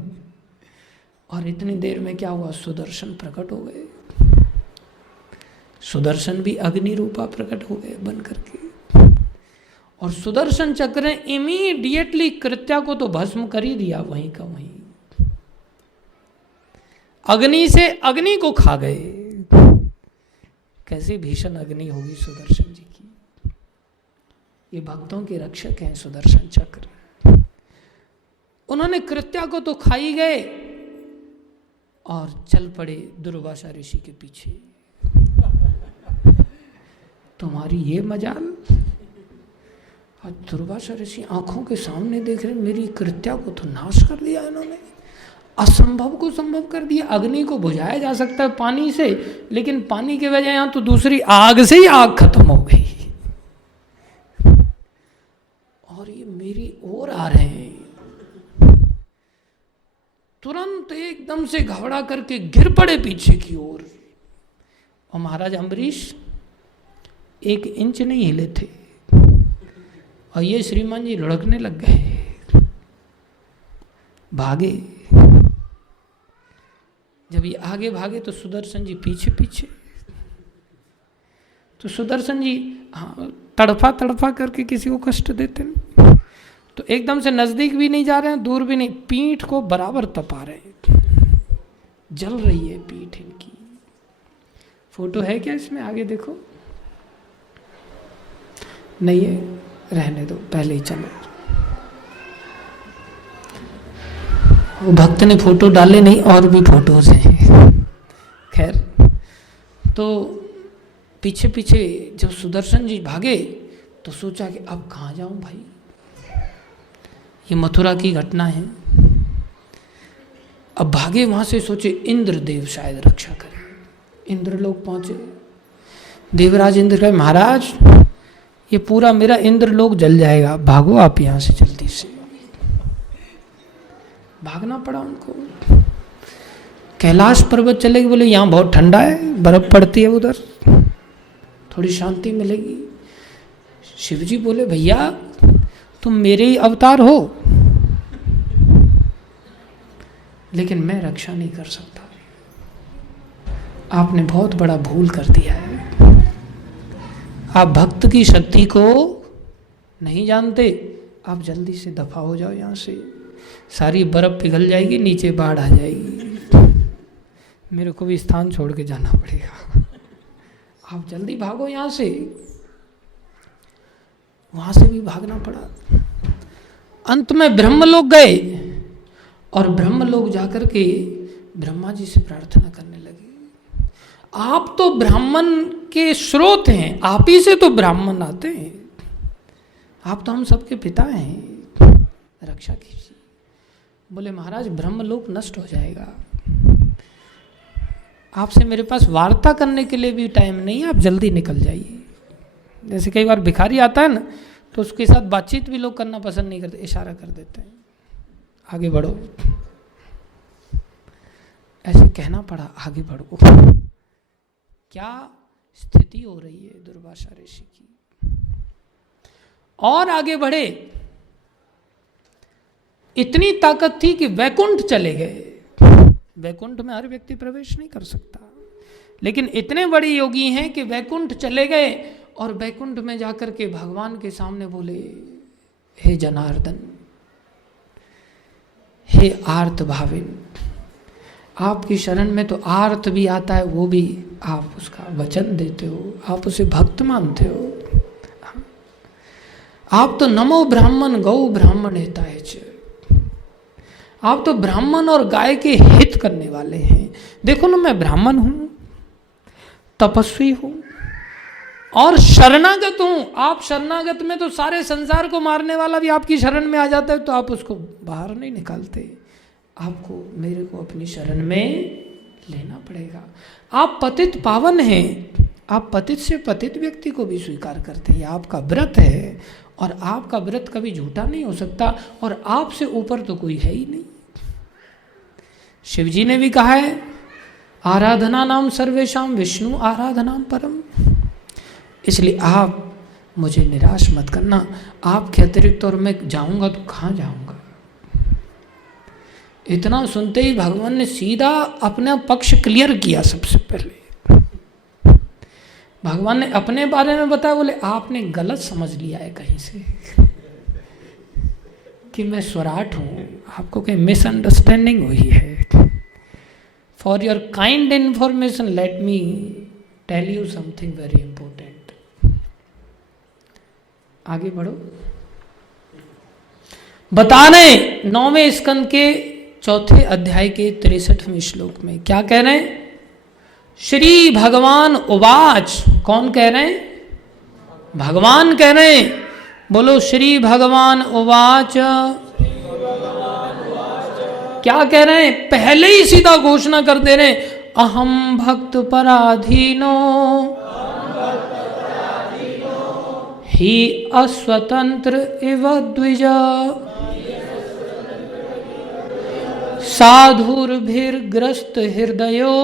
और इतनी देर में क्या हुआ, सुदर्शन प्रकट हो गए। सुदर्शन भी अग्नि रूपा प्रकट हो गए बन करके, और सुदर्शन चक्र ने इमीडिएटली कृत्या को तो भस्म कर ही दिया, वहीं का वहीं अग्नि से अग्नि को खा गए। कैसी भीषण अग्नि होगी सुदर्शन जी की। ये भक्तों के रक्षक हैं सुदर्शन चक्र। उन्होंने कृत्या को तो खा ही गए और चल पड़े दुर्वासा ऋषि के पीछे। तुम्हारी ये मजाल, और दुर्वासा ऋषि आंखों के सामने देख रहे, मेरी कृत्या को तो नाश कर दिया इन्होंने, असंभव को संभव कर दिया। अग्नि को बुझाया जा सकता है पानी से, लेकिन पानी के बजाय यहां तो दूसरी आग से ही आग खत्म हो गई, और ये मेरी ओर आ रहे हैं। तुरंत एकदम से घबरा करके गिर पड़े पीछे की ओर, और महाराज अम्बरीश 1 इंच नहीं हिले थे, और ये श्रीमान जी लुढ़कने लग गए, भागे। जब ये आगे भागे तो सुदर्शन जी पीछे पीछे। तो सुदर्शन जी तड़फा तड़फा करके किसी को कष्ट देते हैं, तो एकदम से नजदीक भी नहीं जा रहे हैं, दूर भी नहीं, पीठ को बराबर तपा रहे हैं, जल रही है पीठ इनकी। फोटो है क्या इसमें? आगे देखो। नहीं है, रहने दो, पहले ही चलो। वो भक्त ने फोटो डाले नहीं, और भी फोटोज हैं। खैर, तो पीछे पीछे जब सुदर्शन जी भागे तो सोचा कि अब कहाँ जाऊं भाई, ये मथुरा की घटना है। अब भागे वहां से, सोचे इंद्रदेव शायद रक्षा करें। इंद्र लोग पहुंचे, देवराज इंद्र कहे महाराज ये पूरा मेरा इंद्र लोग जल जाएगा, भागो आप यहां से जल्दी से। भागना पड़ा उनको। कैलाश पर्वत चले गए, बोले यहाँ बहुत ठंडा है, बर्फ पड़ती है उधर, थोड़ी शांति मिलेगी। शिवजी बोले भैया तुम मेरे ही अवतार हो, लेकिन मैं रक्षा नहीं कर सकता, आपने बहुत बड़ा भूल कर दिया है। आप भक्त की शक्ति को नहीं जानते, आप जल्दी से दफा हो जाओ यहाँ से, सारी बर्फ पिघल जाएगी, नीचे बाढ़ आ जाएगी, मेरे को भी स्थान छोड़ के जाना पड़ेगा, आप जल्दी भागो यहाँ से। वहां से भी भागना पड़ा। अंत में ब्रह्मलोक गए, और ब्रह्मलोक जाकर के ब्रह्मा जी से प्रार्थना करने लगे, आप तो ब्राह्मण के स्रोत हैं, आप ही से तो ब्राह्मण आते हैं, आप तो हम सबके पिता हैं, रक्षा कीजिए। बोले महाराज ब्रह्मलोक नष्ट हो जाएगा, आपसे मेरे पास वार्ता करने के लिए भी टाइम नहीं है, आप जल्दी निकल जाइए। जैसे कई बार भिखारी आता है ना, तो उसके साथ बातचीत भी लोग करना पसंद नहीं करते, इशारा कर देते हैं आगे बढ़ो, ऐसे कहना पड़ा आगे बढ़ो। क्या स्थिति हो रही है दुर्वासा ऋषि की। और आगे बढ़े, इतनी ताकत थी कि वैकुंठ चले गए। वैकुंठ में हर व्यक्ति प्रवेश नहीं कर सकता, लेकिन इतने बड़े योगी हैं कि वैकुंठ चले गए, और वैकुंठ में जाकर के भगवान के सामने बोले हे जनार्दन, हे आर्त भाविन, आपकी शरण में तो आर्त भी आता है, वो भी आप उसका वचन देते हो, आप उसे भक्त मानते हो। आप तो नमो ब्राह्मण गौ ब्राह्मण हिताय च, आप तो ब्राह्मण और गाय के हित करने वाले हैं। देखो ना, मैं ब्राह्मण हूं, तपस्वी हूं और शरणागत हूं। आप शरणागत में तो सारे संसार को मारने वाला भी आपकी शरण में आ जाता है, तो आप उसको बाहर नहीं निकालते, आपको मेरे को अपनी शरण में लेना पड़ेगा। आप पतित पावन हैं, आप पतित से पतित व्यक्ति को भी स्वीकार करते हैं, आपका व्रत है, और आपका व्रत कभी झूठा नहीं हो सकता, और आपसे ऊपर तो कोई है ही नहीं। शिव जी ने भी कहा है आराधना नाम सर्वेशाम विष्णु आराधनाम परम। इसलिए आप मुझे निराश मत करना, आपके अतिरिक्त और मैं जाऊंगा तो कहाँ जाऊंगा। इतना सुनते ही भगवान ने सीधा अपना पक्ष क्लियर किया। सबसे पहले भगवान ने अपने बारे में बताया, बोले आपने गलत समझ लिया है कहीं से कि मैं स्वराट हूं, आपको कहीं मिसअंडरस्टैंडिंग हुई है। For your kind information let me tell you something very important. आगे बढ़ो। बता रहे 9वें स्कंद के 4 अध्याय के 63वें श्लोक में क्या कह रहे हैं? श्री भगवान उवाच। कौन कह रहे हैं? भगवान कह रहे हैं। बोलो श्री भगवान उवाच। क्या कह रहे हैं? पहले ही सीधा घोषणा कर दे रहे हैं, अहम भक्त पराधीनो ही अस्वतंत्र इव द्विज साधुर्भिर्ग्रस्त हृदयो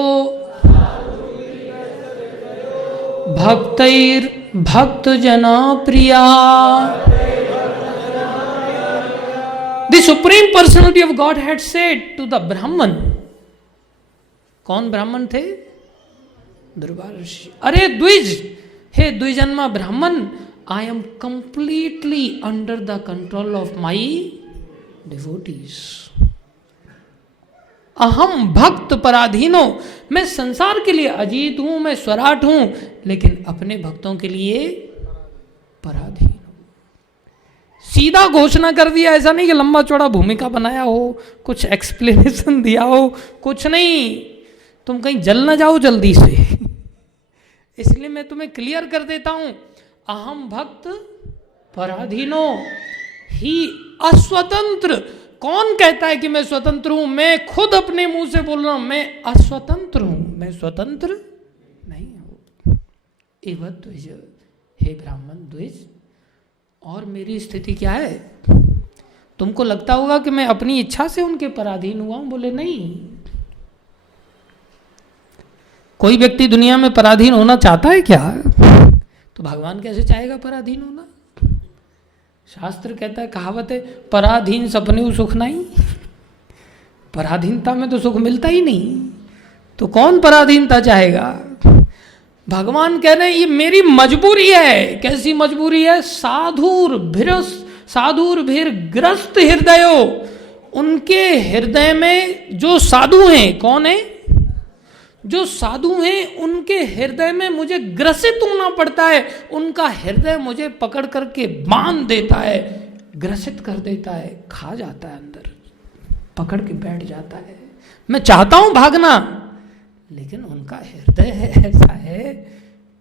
भक्तैर भक्त जना प्रिया। The Supreme Personality of God had said to the Brahman. कौन ब्राह्मण थे? दुर्वासा। अरे द्विज, हे द्विजन्मा ब्राह्मण, I am completely under the control of my devotees. अहम भक्त पराधीनो, मैं संसार के लिए अजीत हूं, मैं स्वराट हूं, लेकिन अपने भक्तों के लिए पराधीन हूं। सीधा घोषणा कर दिया। ऐसा नहीं कि लंबा चौड़ा भूमिका बनाया हो, कुछ एक्सप्लेनेशन दिया हो, कुछ नहीं। तुम कहीं जल ना जाओ जल्दी से, इसलिए मैं तुम्हें क्लियर कर देता हूं। अहम भक्त पराधीनो ही अस्वतंत्र। कौन कहता है कि मैं स्वतंत्र हूं? मैं खुद अपने मुंह से बोल रहा हूं, मैं अस्वतंत्र हूं, मैं स्वतंत्र नहीं हूं। एव द्विज, हे ब्राह्मण द्विज, और मेरी स्थिति क्या है? तुमको लगता होगा कि मैं अपनी इच्छा से उनके पराधीन हुआ हूं। बोले नहीं। कोई व्यक्ति दुनिया में पराधीन होना चाहता है क्या? तो भगवान कैसे चाहेगा पराधीन होना? शास्त्र कहता है, कहावत है, पराधीन सपने सुख नहीं। पराधीनता में तो सुख मिलता ही नहीं, तो कौन पराधीनता चाहेगा? भगवान कह रहे हैं ये मेरी मजबूरी है। कैसी मजबूरी है? साधुर्भिर्ग्रस्त हृदयो, उनके हृदय में जो साधु हैं, कौन है? जो साधु हैं, उनके हृदय में मुझे ग्रसित होना पड़ता है। उनका हृदय मुझे पकड़ करके बांध देता है, ग्रसित कर देता है, खा जाता है, अंदर पकड़ के बैठ जाता है। मैं चाहता हूं भागना, लेकिन उनका हृदय ऐसा है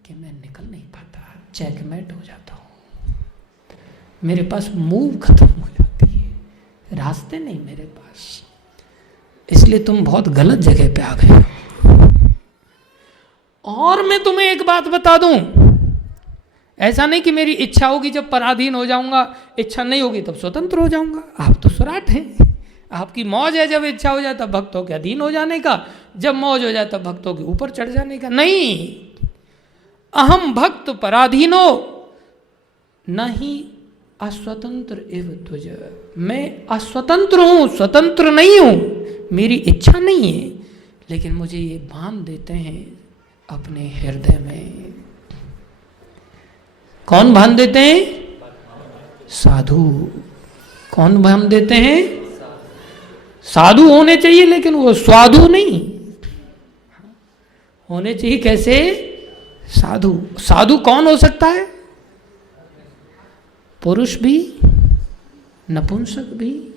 कि मैं निकल नहीं पाता, चेकमेट हो जाता हूं। मेरे पास मूव खत्म हो जाती है, रास्ते नहीं मेरे पास। इसलिए तुम बहुत गलत जगह पे आ गए हो। और मैं तुम्हें एक बात बता दूं, ऐसा नहीं कि मेरी इच्छा होगी जब पराधीन हो जाऊंगा, इच्छा नहीं होगी तब स्वतंत्र हो जाऊंगा। आप तो स्वराट हैं। आपकी मौज है जब इच्छा हो जाए तब भक्तों के अधीन हो जाने का, जब मौज हो जाए तब भक्तों के ऊपर चढ़ जाने का। नहीं, अहम भक्त पराधीनो नहीं अस्वतंत्र एव द्विज। मैं अस्वतंत्र हूं, स्वतंत्र नहीं हूं। मेरी इच्छा नहीं है, लेकिन मुझे ये बांध देते हैं अपने हृदय में। कौन बांध देते हैं? साधु। कौन बांध देते हैं? साधु होने चाहिए, लेकिन वो स्वाधु नहीं होने चाहिए। कैसे? साधु। साधु कौन हो सकता है? पुरुष भी, नपुंसक भी,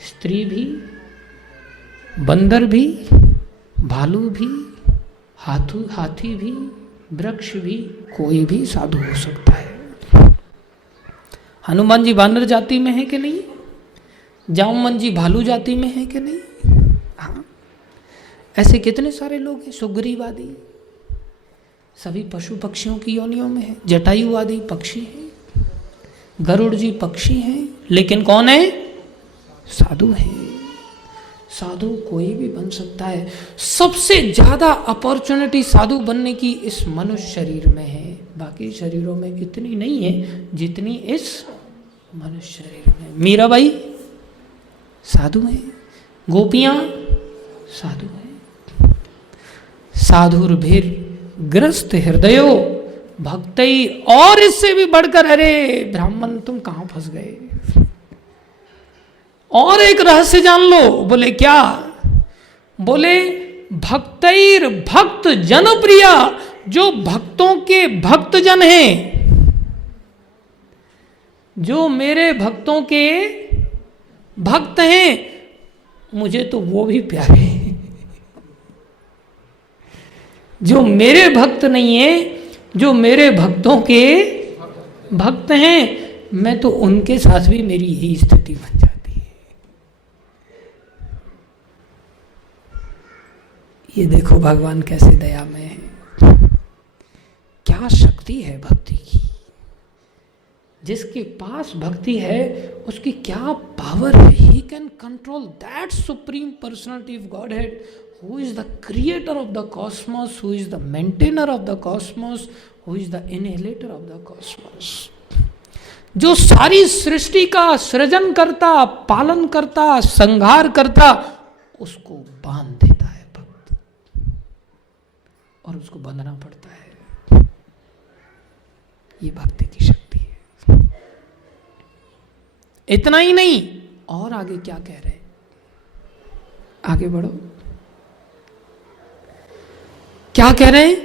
स्त्री भी, बंदर भी, भालू भी, हाथी भी, वृक्ष भी, कोई भी साधु हो सकता है। हनुमान जी वानर जाति में है कि नहीं? जामवन जी भालू जाति में है कि नहीं? हाँ, ऐसे कितने सारे लोग हैं। सुग्रीव आदि सभी पशु पक्षियों की योनियों में है। जटायु आदि पक्षी हैं, गरुड़ जी पक्षी हैं, लेकिन कौन है? साधु है। साधु कोई भी बन सकता है। सबसे ज्यादा अपॉर्चुनिटी साधु बनने की इस मनुष्य शरीर में है, बाकी शरीरों में इतनी नहीं है जितनी इस मनुष्य शरीर में। मीराबाई साधु है, गोपियां साधु है। साधुर्भिर्ग्रस्त हृदयो भक्तई। और इससे भी बढ़कर, अरे ब्राह्मण तुम कहां फंस गए? और एक रहस्य जान लो। बोले क्या? बोले भक्तैर भक्त जन प्रिया। जो भक्तों के भक्त जन हैं, जो मेरे भक्तों के भक्त हैं मुझे तो वो भी प्यारे हैं। जो मेरे भक्त नहीं है, जो मेरे भक्तों के भक्त हैं, मैं तो उनके साथ भी मेरी यही स्थिति बन जाती है। ये देखो भगवान कैसे दयामय है। क्या शक्ति है भक्ति की। जिसके पास भक्ति है उसकी क्या पावर है। He can control that supreme personality of godhead who is the creator of the cosmos, who is the maintainer of the cosmos, who is the annihilator of the cosmos. जो सारी सृष्टि का सृजन करता, पालन करता, संहार करता, उसको बांध देता है भक्त, और उसको बंधना पड़ता है। ये भक्ति की शक्ति है। इतना ही नहीं, और आगे क्या कह रहे हैं, आगे बढ़ो। क्या कह रहे हैं?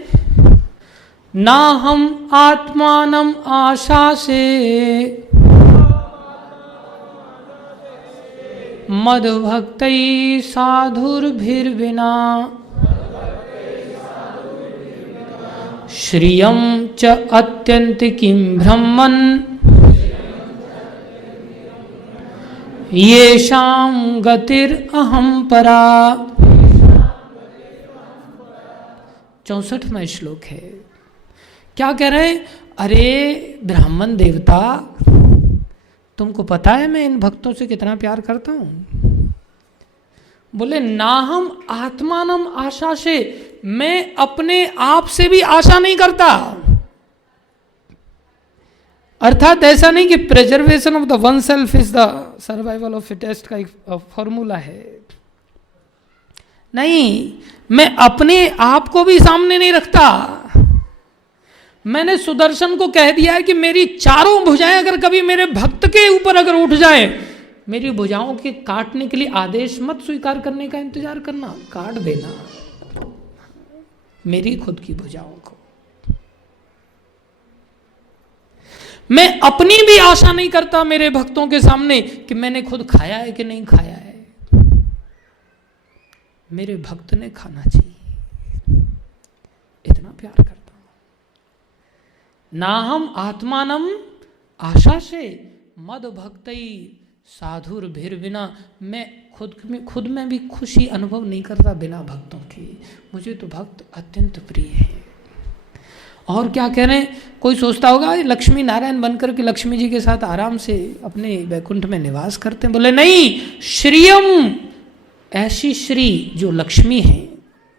ना हम आत्मानम आशा से मद भक्तई साधुर्भिर्विना श्रियं च अत्यंतिकीं ब्रह्मन् येषां गतिर् अहं परा। 64वां श्लोक है। क्या कह रहे हैं? अरे ब्राह्मण देवता, तुमको पता है मैं इन भक्तों से कितना प्यार करता हूं। बोले ना हम आत्मानम आशा से, मैं अपने आप से भी आशा नहीं करता। अर्थात ऐसा नहीं कि preservation of the one self is the survival of fittest का एक फॉर्मूला है। नहीं, मैं अपने आप को भी सामने नहीं रखता। मैंने सुदर्शन को कह दिया है कि मेरी चारों भुजाएं अगर कभी मेरे भक्त के ऊपर अगर उठ जाए, मेरी भुजाओं के काटने के लिए आदेश मत स्वीकार करने का इंतजार करना, काट देना मेरी खुद की भुजाओं को। मैं अपनी भी आशा नहीं करता मेरे भक्तों के सामने कि मैंने खुद खाया है कि नहीं खाया है। मेरे भक्त ने खाना चाहिए, इतना प्यार करता हूं। ना हम आत्मानम आशा से मद भक्तई साधुर भीर बिना, मैं खुद में भी खुशी अनुभव नहीं करता बिना भक्तों की। मुझे तो भक्त अत्यंत प्रिय है। और क्या कह रहे हैं? कोई सोचता होगा लक्ष्मी नारायण बनकर के लक्ष्मी जी के साथ आराम से अपने वैकुंठ में निवास करते हैं। बोले नहीं, श्रियम, ऐसी श्री जो लक्ष्मी है,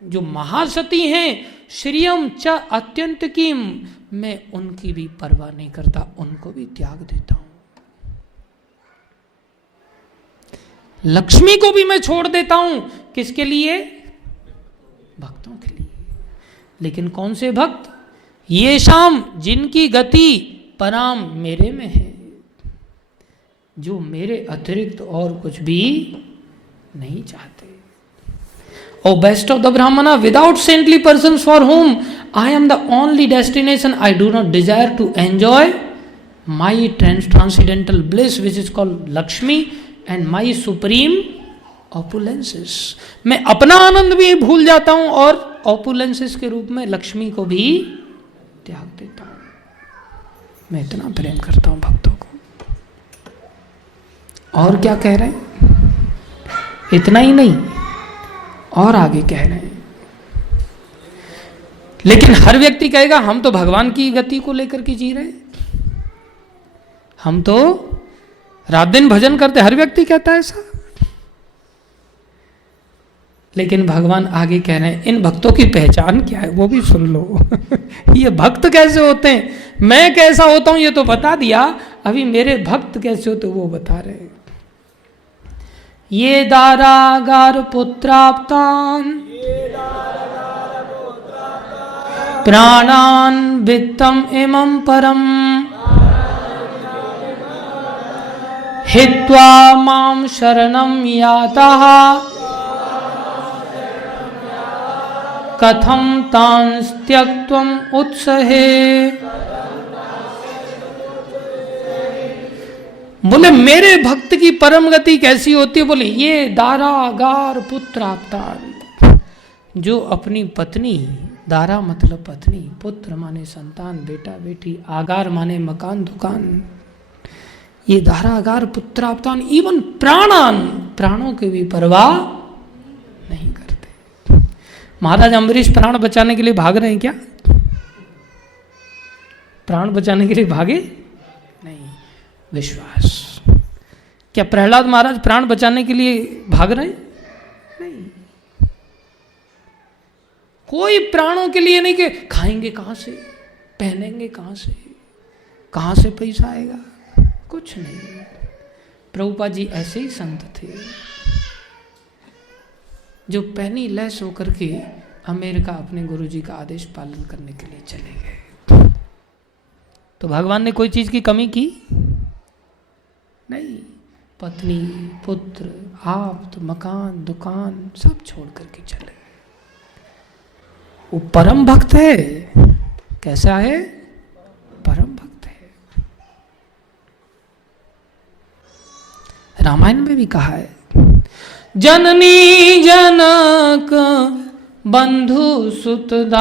जो महासती हैं, श्रियम च अत्यंत कीम, मैं उनकी भी परवाह नहीं करता, उनको भी त्याग देता हूं। लक्ष्मी को भी मैं छोड़ देता हूं। किसके लिए? भक्तों के लिए। लेकिन कौन से भक्त? ये शाम, जिनकी गति पराम मेरे में है, जो मेरे अतिरिक्त और कुछ भी नहीं चाहते। O best of the Brahmana, without saintly person for whom I am the only destination, I do not desire to enjoy my transcendental bliss which is called Lakshmi and my supreme opulences. मैं अपना आनंद भी भूल जाता हूं और ऑपुलेंसेस के रूप में लक्ष्मी को भी त्याग देता हूं। मैं इतना प्रेम करता हूं भक्तों को। और क्या कह रहे हैं? इतना ही नहीं, और आगे कह रहे हैं। लेकिन हर व्यक्ति कहेगा हम तो भगवान की गति को लेकर के जी रहे, हम तो रात दिन भजन करते। हर व्यक्ति कहता है ऐसा। लेकिन भगवान आगे कह रहे हैं इन भक्तों की पहचान क्या है वो भी सुन लो। ये भक्त कैसे होते हैं, मैं कैसा होता हूं ये तो बता दिया, अभी मेरे भक्त कैसे होते वो बता रहे हैं। ये दारागार पुत्राप्तान प्राणान वित्तम इमं परम हित्वा मां शरणं याताः कथं तांस् त्यक्त्वम् उत्सहे बोले मेरे भक्त की परम गति कैसी होती है? बोले ये दारा गार पुत्र आपतार, जो अपनी पत्नी, दारा मतलब पत्नी, पुत्र माने संतान, बेटा बेटी, आगार माने मकान दुकान, ये दारा आगार पुत्र आपतान, इवन प्राणान, प्राणों की भी परवाह नहीं करते। महाराज अम्बरीश प्राण बचाने के लिए भाग रहे हैं क्या? प्राण बचाने के लिए भागे नहीं। विश्वास। क्या प्रहलाद महाराज प्राण बचाने के लिए भाग रहे हैं? नहीं। कोई प्राणों के लिए नहीं कि खाएंगे कहां से, पहनेंगे कहां से पैसा आएगा, कुछ नहीं। प्रभुपाद जी ऐसे ही संत थे जो पहनी लैस होकर के अमेरिका अपने गुरुजी का आदेश पालन करने के लिए चले गए। तो भगवान ने कोई चीज की कमी की नहीं। पत्नी, पुत्र, आप्त, मकान, दुकान सब छोड़ करके चले। वो परम भक्त है। कैसा है? परम भक्त है। रामायण में भी कहा है, जननी जनक बंधु सुतदारा,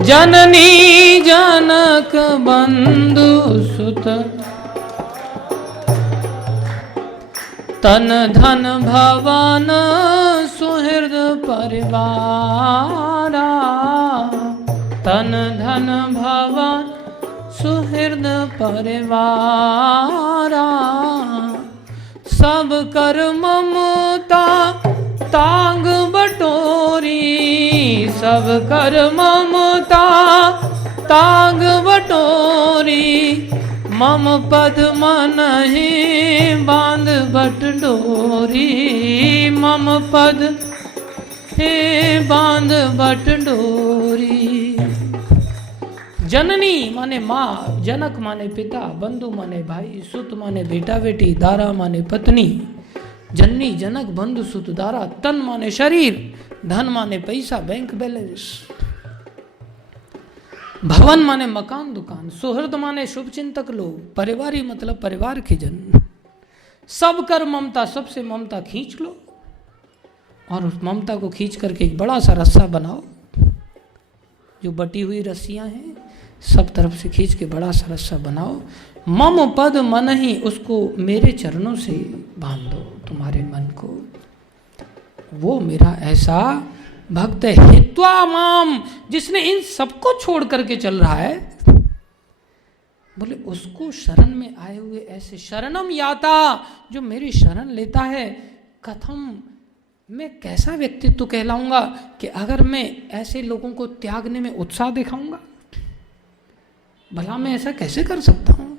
जननी जनक बंधु सुत, तन धन भवन सुहृद परिवारा, तन धन भवन सुहृद परिवारा, सब कर ममता तांग बटोरी, सब कर ममता तांग बटोरी, मम पद मनहि बांध बट डोरी, मम पद हे बांध बट डोरी। जननी माने माँ, जनक माने पिता, बंधु माने भाई, सुत माने बेटा बेटी, दारा माने पत्नी। जननी जनक बंधु सुत दारा, तन माने शरीर, धन माने पैसा, बैंक बैलेंस, भवन माने मकान दुकान, सुहृद माने शुभ चिंतक लोग, परिवारी मतलब परिवार के जन। सब कर ममता, सबसे ममता खींच लो और उस ममता को खींच करके एक बड़ा सा रस्सा बनाओ। जो बटी हुई रस्सियां हैं सब तरफ से खींच के बड़ा सा रस्सा बनाओ। मम पद मन ही, उसको मेरे चरणों से बांध दो, तुम्हारे मन को। वो मेरा ऐसा भक्त है, हित्वा माम, जिसने इन सबको छोड़ करके चल रहा है। बोले उसको शरण में आए हुए ऐसे शरणम याता, जो मेरी शरण लेता है। कथम, मैं कैसा व्यक्तित्व कहलाऊंगा कि अगर मैं ऐसे लोगों को त्यागने में उत्साह दिखाऊंगा? भला मैं ऐसा कैसे कर सकता हूं?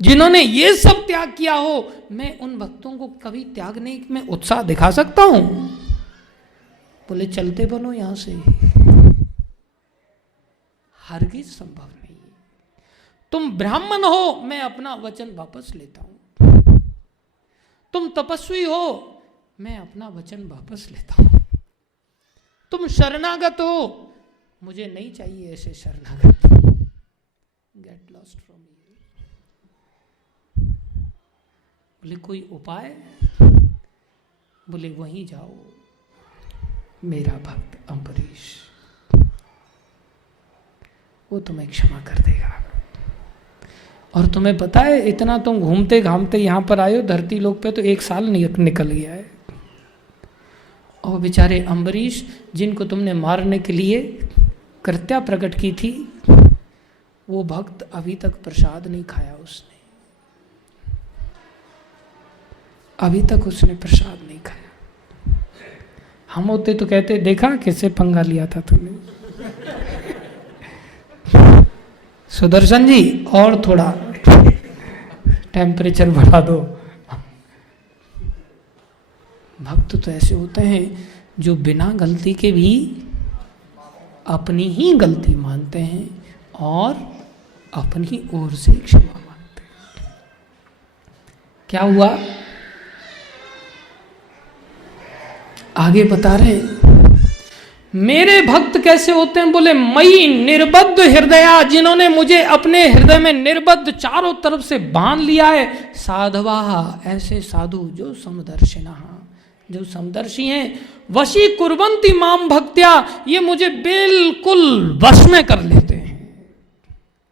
जिन्होंने ये सब त्याग किया हो, मैं उन भक्तों को कभी त्यागने में उत्साह दिखा सकता हूं? बोले चलते बनो यहां से। हरगिज संभव नहीं। तुम ब्राह्मण हो, मैं अपना वचन वापस लेता हूं। तुम तपस्वी हो, मैं अपना वचन वापस लेता हूं। तुम शरणागत हो, मुझे नहीं चाहिए ऐसे शरणागत। Get lost from you. बोले कोई उपाय? बोले वहीं जाओ, मेरा भक्त अम्बरीश, वो तुम्हें क्षमा कर देगा। और तुम्हें पता है, इतना तुम घूमते घामते यहां पर आए हो धरती लोक पे, तो 1 साल निकल गया है। और बेचारे अम्बरीश, जिनको तुमने मारने के लिए कृत्या प्रकट की थी, वो भक्त अभी तक प्रसाद नहीं खाया उसने, अभी तक उसने प्रसाद नहीं खाया। हम होते तो कहते, देखा किससे पंगा लिया था तुमने। सुदर्शन जी और थोड़ा टेम्परेचर बढ़ा दो। भक्त तो ऐसे होते हैं जो बिना गलती के भी अपनी ही गलती मानते हैं और अपनी ओर से क्षमा मांगते हैं। क्या हुआ? आगे बता रहे हैं, मेरे भक्त कैसे होते हैं? बोले मई निर्बद्ध हृदया, जिन्होंने मुझे अपने हृदय में निर्बद्ध चारों तरफ से बांध लिया है। साधवा, ऐसे साधु जो समदर्शिना, जो समदर्शी हैं। वशी कुर्वन्ति माम भक्त्या, ये मुझे बिल्कुल वश में कर लेते हैं।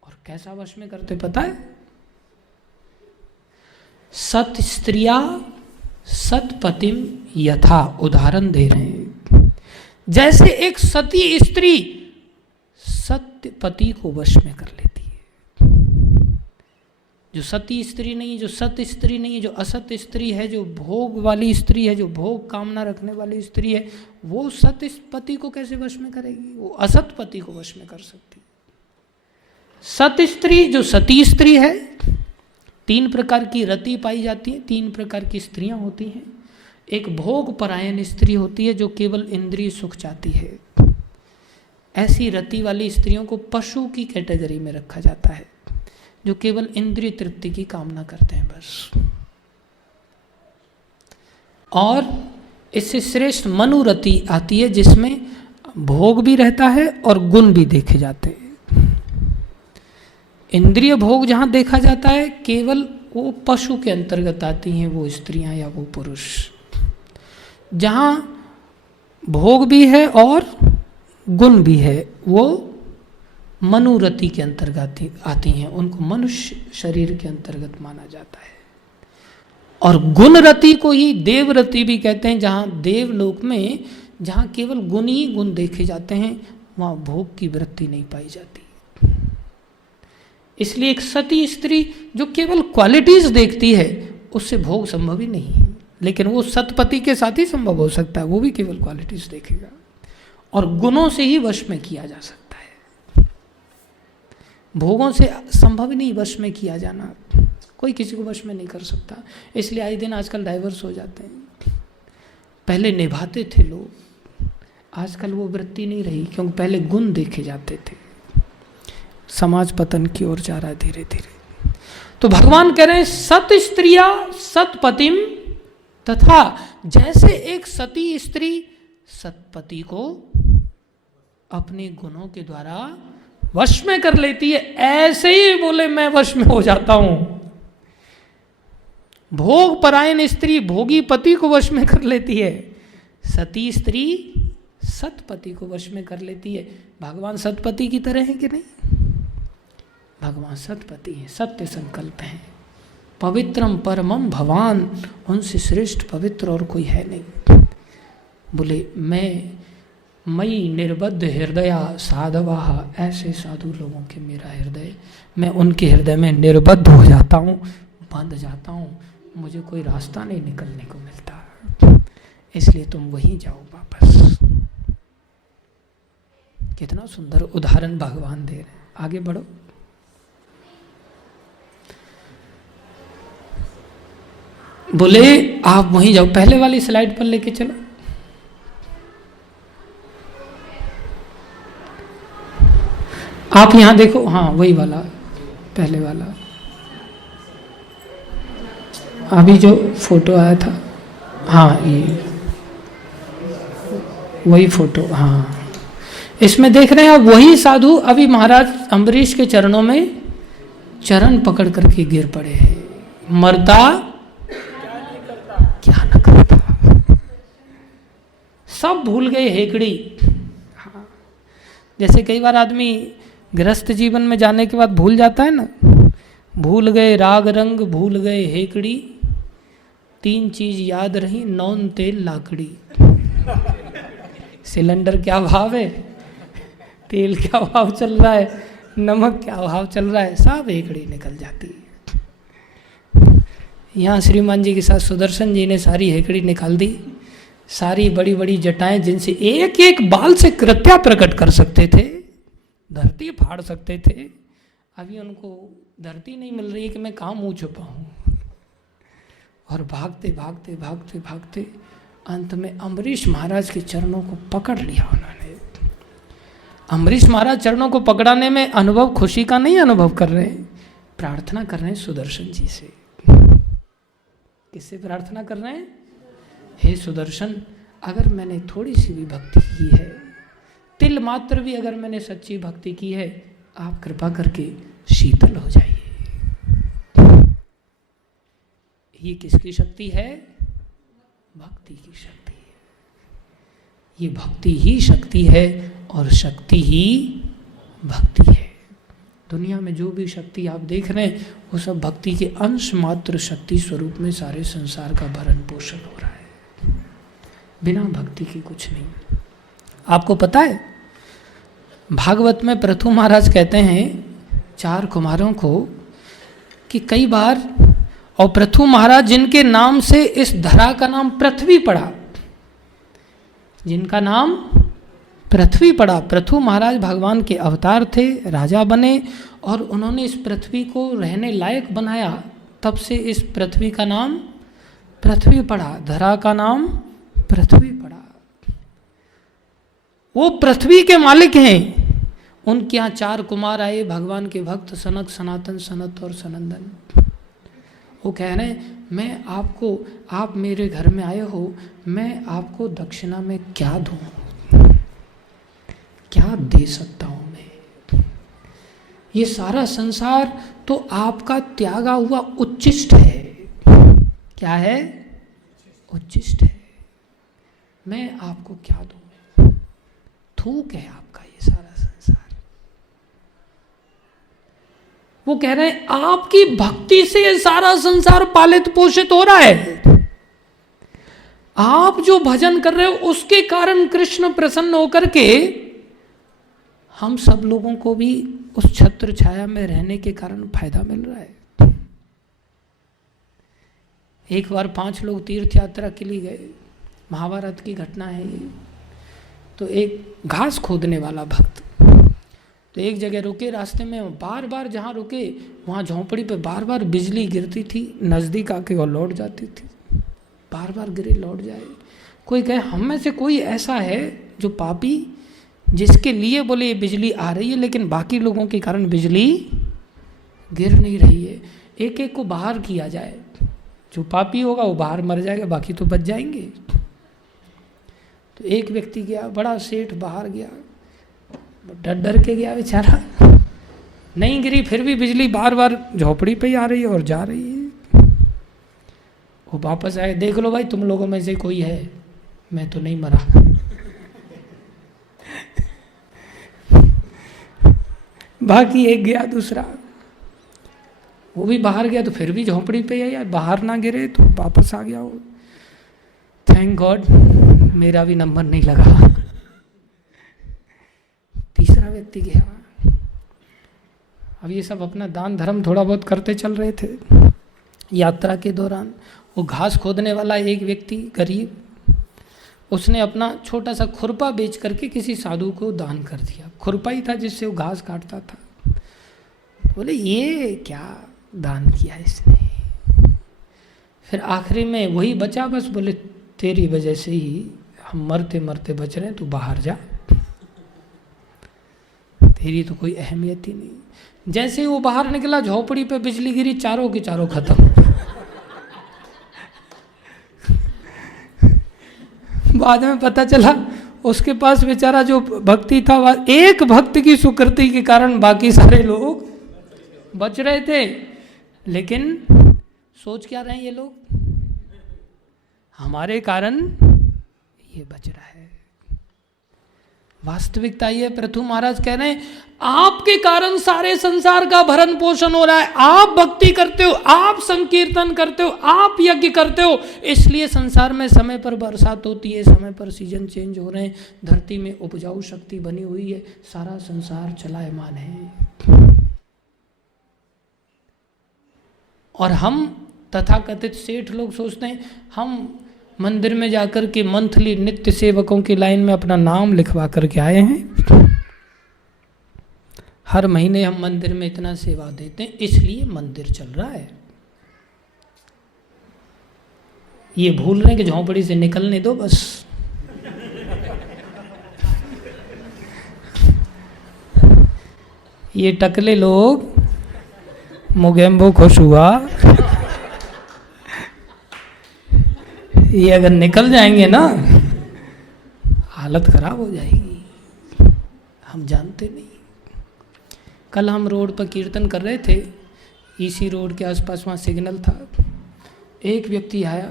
और कैसा वश में करते पता है? सत स्त्रिया सतपतिम यथा, उदाहरण दे रहे हैं। जैसे एक सती स्त्री सत्य पति को वश में कर लेती है। जो सती स्त्री नहीं, जो सत स्त्री नहीं है, जो असत स्त्री है, जो भोग वाली स्त्री है, जो भोग कामना रखने वाली स्त्री है, वो सत पति को कैसे वश में करेगी? वो असत पति को वश में कर सकती है। सत स्त्री जो सती स्त्री है, 3 प्रकार की रति पाई जाती है, 3 प्रकार की स्त्रियां होती हैं। एक भोग परायण स्त्री होती है जो केवल इंद्रिय सुख चाहती है। ऐसी रति वाली स्त्रियों को पशु की कैटेगरी में रखा जाता है, जो केवल इंद्रिय तृप्ति की कामना करते हैं बस। और इससे श्रेष्ठ मनुरति आती है, जिसमें भोग भी रहता है और गुण भी देखे जाते हैं। इंद्रिय भोग जहाँ देखा जाता है, केवल वो पशु के अंतर्गत आती हैं वो स्त्रियां या वो पुरुष। जहाँ भोग भी है और गुण भी है, वो मनुरति के अंतर्गत आती हैं, उनको मनुष्य शरीर के अंतर्गत माना जाता है। और गुणरति को ही देवरति भी कहते हैं, जहाँ देवलोक में जहाँ केवल गुण ही गुण देखे जाते हैं, वहाँ भोग की वृत्ति नहीं पाई जाती। इसलिए एक सती स्त्री जो केवल क्वालिटीज देखती है, उससे भोग संभव ही नहीं है। लेकिन वो सतपति के साथ ही संभव हो सकता है, वो भी केवल क्वालिटीज देखेगा। और गुणों से ही वश में किया जा सकता है, भोगों से संभव ही नहीं वश में किया जाना। कोई किसी को वश में नहीं कर सकता। इसलिए आए दिन आजकल डाइवर्स हो जाते हैं। पहले निभाते थे लोग, आजकल वो वृत्ति नहीं रही, क्योंकि पहले गुण देखे जाते थे। समाज पतन की ओर जा रहा है धीरे धीरे। तो भगवान कह रहे हैं सत स्त्रिया सतपतिम तथा, जैसे एक सती स्त्री सतपति को अपने गुणों के द्वारा वश में कर लेती है, ऐसे ही बोले मैं वश में हो जाता हूं। भोग परायण स्त्री भोगी पति को वश में कर लेती है, सती स्त्री सतपति को वश में कर लेती है। भगवान सतपति की तरह है कि नहीं? भगवान सतपति हैं, सत्य संकल्प हैं, पवित्रम परमम भवान, उनसे श्रेष्ठ पवित्र और कोई है नहीं। बोले मई निर्बद्ध हृदया साधवा, ऐसे साधु लोगों के मेरा हृदय, मैं उनके हृदय में निर्बद्ध हो जाता हूँ, बंध जाता हूँ, मुझे कोई रास्ता नहीं निकलने को मिलता। इसलिए तुम वहीं जाओ वापस। कितना सुंदर उदाहरण भगवान दे रहे हैं। आगे बढ़ो। बोले आप वहीं जाओ, पहले वाली स्लाइड पर लेके चलो। आप यहां देखो, हाँ वही वाला, पहले वाला, अभी जो फोटो आया था, हाँ ये वही फोटो, हाँ इसमें देख रहे हैं आप वही साधु अभी महाराज अम्बरीश के चरणों में चरण पकड़ करके गिर पड़े हैं। मरता क्या न करता, सब भूल गए हेकड़ी। हाँ, जैसे कई बार आदमी गृहस्थ जीवन में जाने के बाद भूल जाता है ना, भूल गए राग रंग, भूल गए हेकड़ी, 3 चीज याद रही, नौन तेल लाकड़ी। सिलेंडर क्या भाव है, तेल क्या भाव चल रहा है, नमक क्या भाव चल रहा है, सब हेकड़ी निकल जाती है। यहाँ श्रीमान जी के साथ सुदर्शन जी ने सारी हेकड़ी निकाल दी, सारी बड़ी बड़ी जटाएं जिनसे एक एक बाल से कृत्या प्रकट कर सकते थे, धरती फाड़ सकते थे। अभी उनको धरती नहीं मिल रही है कि मैं कहाँ मुँह छुपाऊँ। और भागते भागते भागते भागते अंत में अम्बरीश महाराज के चरणों को पकड़ लिया उन्होंने। अम्बरीश महाराज चरणों को पकड़ाने में अनुभव खुशी का नहीं अनुभव कर रहे हैं, प्रार्थना कर रहे हैं सुदर्शन जी से। किससे प्रार्थना कर रहे हैं? हे सुदर्शन, अगर मैंने थोड़ी सी भी भक्ति की है तिल मात्र भी अगर मैंने सच्ची भक्ति की है, आप कृपा करके शीतल हो जाइए। ये किसकी शक्ति है? भक्ति की शक्ति है। ये भक्ति ही शक्ति है और शक्ति ही भक्ति है। दुनिया में जो भी शक्ति आप देख रहे हैं वो सब भक्ति के अंश मात्र शक्ति स्वरूप में सारे संसार का भरण पोषण हो रहा है, बिना भक्ति के कुछ नहीं। आपको पता है भागवत में पृथु महाराज कहते हैं 4 कुमारों को कि कई बार, और पृथु महाराज जिनके नाम से इस धरा का नाम पृथ्वी पड़ा, जिनका नाम पृथ्वी पड़ा, पृथु महाराज भगवान के अवतार थे, राजा बने और उन्होंने इस पृथ्वी को रहने लायक बनाया, तब से इस पृथ्वी का नाम पृथ्वी पड़ा, धरा का नाम पृथ्वी पड़ा। वो पृथ्वी के मालिक हैं। उनके यहाँ 4 कुमार आए, भगवान के भक्त, सनक, सनातन, सनत और सनंदन। वो कह रहे हैं मैं आपको, आप मेरे घर में आए हो, मैं आपको दक्षिणा में क्या दूं, क्या दे सकता हूं मैं? ये सारा संसार तो आपका त्यागा हुआ उच्छिष्ट है। क्या है? उच्छिष्ट है। मैं आपको क्या दूं? थूक है आपका ये सारा संसार। वो कह रहे हैं आपकी भक्ति से ये सारा संसार पालित पोषित हो रहा है। आप जो भजन कर रहे हो उसके कारण कृष्ण प्रसन्न होकर के हम सब लोगों को भी उस छत्र छाया में रहने के कारण फायदा मिल रहा है। एक बार 5 लोग तीर्थ यात्रा के लिए गए, महाभारत की घटना है ये। तो एक घास खोदने वाला भक्त तो एक जगह रुके, रास्ते में बार बार जहाँ रुके वहाँ झोंपड़ी पे बार बार बिजली गिरती थी, नज़दीक आके और लौट जाती थी, बार बार गिरे लौट जाए। कोई कहे हम में से कोई ऐसा है जो पापी, जिसके लिए बोले ये बिजली आ रही है लेकिन बाकी लोगों के कारण बिजली गिर नहीं रही है। एक एक को बाहर किया जाए, जो पापी होगा वो बाहर मर जाएगा, बाकी तो बच जाएंगे। तो एक व्यक्ति गया, बड़ा सेठ बाहर गया, डर डर के गया बेचारा, नहीं गिरी, फिर भी बिजली बार बार झोपड़ी पे ही आ रही है और जा रही है। वो वापस आए, देख लो भाई तुम लोगों में से कोई है, मैं तो नहीं मरा। बाकी एक गया, दूसरा वो भी बाहर गया तो फिर भी झोंपड़ी पे आया, बाहर ना गिरे तो वापस आ गया वो। थैंक गॉड मेरा भी नंबर नहीं लगा। तीसरा व्यक्ति गया। अब ये सब अपना दान धर्म थोड़ा बहुत करते चल रहे थे यात्रा के दौरान। वो घास खोदने वाला एक व्यक्ति गरीब, उसने अपना छोटा सा खुरपा बेच करके किसी साधु को दान कर दिया। खुरपा ही था जिससे वो घास काटता था। बोले ये क्या दान किया इसने। फिर आखिरी में वही बचा बस, बोले तेरी वजह से ही हम मरते मरते बच रहे हैं, तू बाहर जा, तेरी तो कोई अहमियत ही नहीं। जैसे ही वो बाहर निकला झोपड़ी पे बिजली गिरी, चारों के चारों खत्म। बाद में पता चला उसके पास बेचारा जो भक्ति था, वह एक भक्त की सुकृति के कारण बाकी सारे लोग बच रहे थे। लेकिन सोच क्या रहे हैं ये लोग, हमारे कारण ये बच रहा है। वास्तविकता ये, पृथु महाराज कह रहे हैं आपके कारण सारे संसार का भरण पोषण हो रहा है। आप भक्ति करते हो, आप संकीर्तन करते हो, आप यज्ञ करते हो, इसलिए संसार में समय पर बरसात होती है, समय पर सीजन चेंज हो रहे हैं, धरती में उपजाऊ शक्ति बनी हुई है, सारा संसार चलायमान है। और हम तथाकथित सेठ लोग सोचते हैं हम मंदिर में जाकर के मंथली नित्य सेवकों की लाइन में अपना नाम लिखवा करके आए हैं। हर महीने हम मंदिर में इतना सेवा देते हैं, इसलिए मंदिर चल रहा है। ये भूल रहे हैं कि झोंपड़ी से निकलने दो बस। ये टकले लोग मोगेम्बो खुश हुआ, ये अगर निकल जाएंगे ना हालत खराब हो जाएगी। हम जानते नहीं। कल हम रोड पर कीर्तन कर रहे थे, ईसी रोड के आसपास वहाँ सिग्नल था। एक व्यक्ति आया,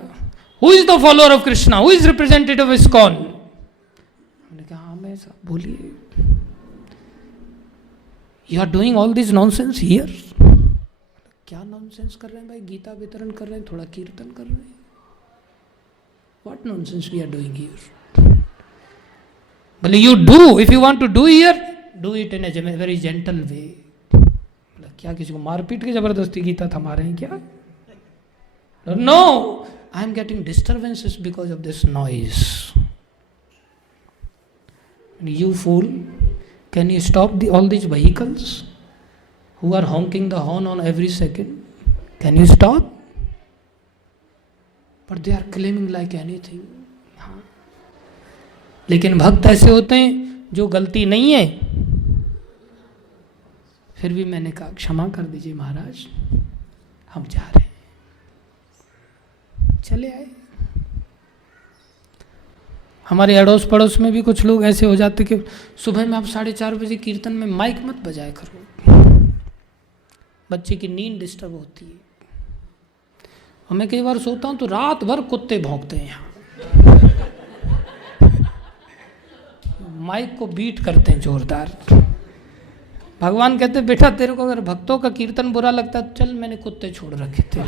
who is the follower of Krishna, who is representative of ISKCON. हमने कहा हाँ मैं साहब, बोलिए। You are doing all this nonsense here. क्या नॉनसेंस कर रहे हैं भाई? गीता वितरण कर रहे हैं, थोड़ा कीर्तन कर रहे हैं। What nonsense we are doing here? बोले you do, if you want to do here, do it in a very gentle way. क्या किसी को मारपीट की जबरदस्ती गीता थमा रहे हैं क्या? No, I am getting disturbances because of this noise. You fool, can you stop all these vehicles who are honking the horn on every second? Can you stop? But they are claiming like anything. हाँ, लेकिन भक्त ऐसे होते हैं जो गलती नहीं है, फिर भी मैंने कहा क्षमा कर दीजिए महाराज, हम जा रहे हैं। चले आए। हमारे अड़ोस पड़ोस में भी कुछ लोग ऐसे हो जाते कि सुबह में आप 4:30 बजे कीर्तन में माइक मत बजाया करो, बच्चे की नींद डिस्टर्ब होती है। और मैं कई बार सोता हूँ तो रात भर कुत्ते भौंकते हैं यहाँ, माइक को बीट करते हैं जोरदार। भगवान कहते बेटा तेरे को अगर भक्तों का कीर्तन बुरा लगता तो चल, मैंने कुत्ते छोड़ रखे थे।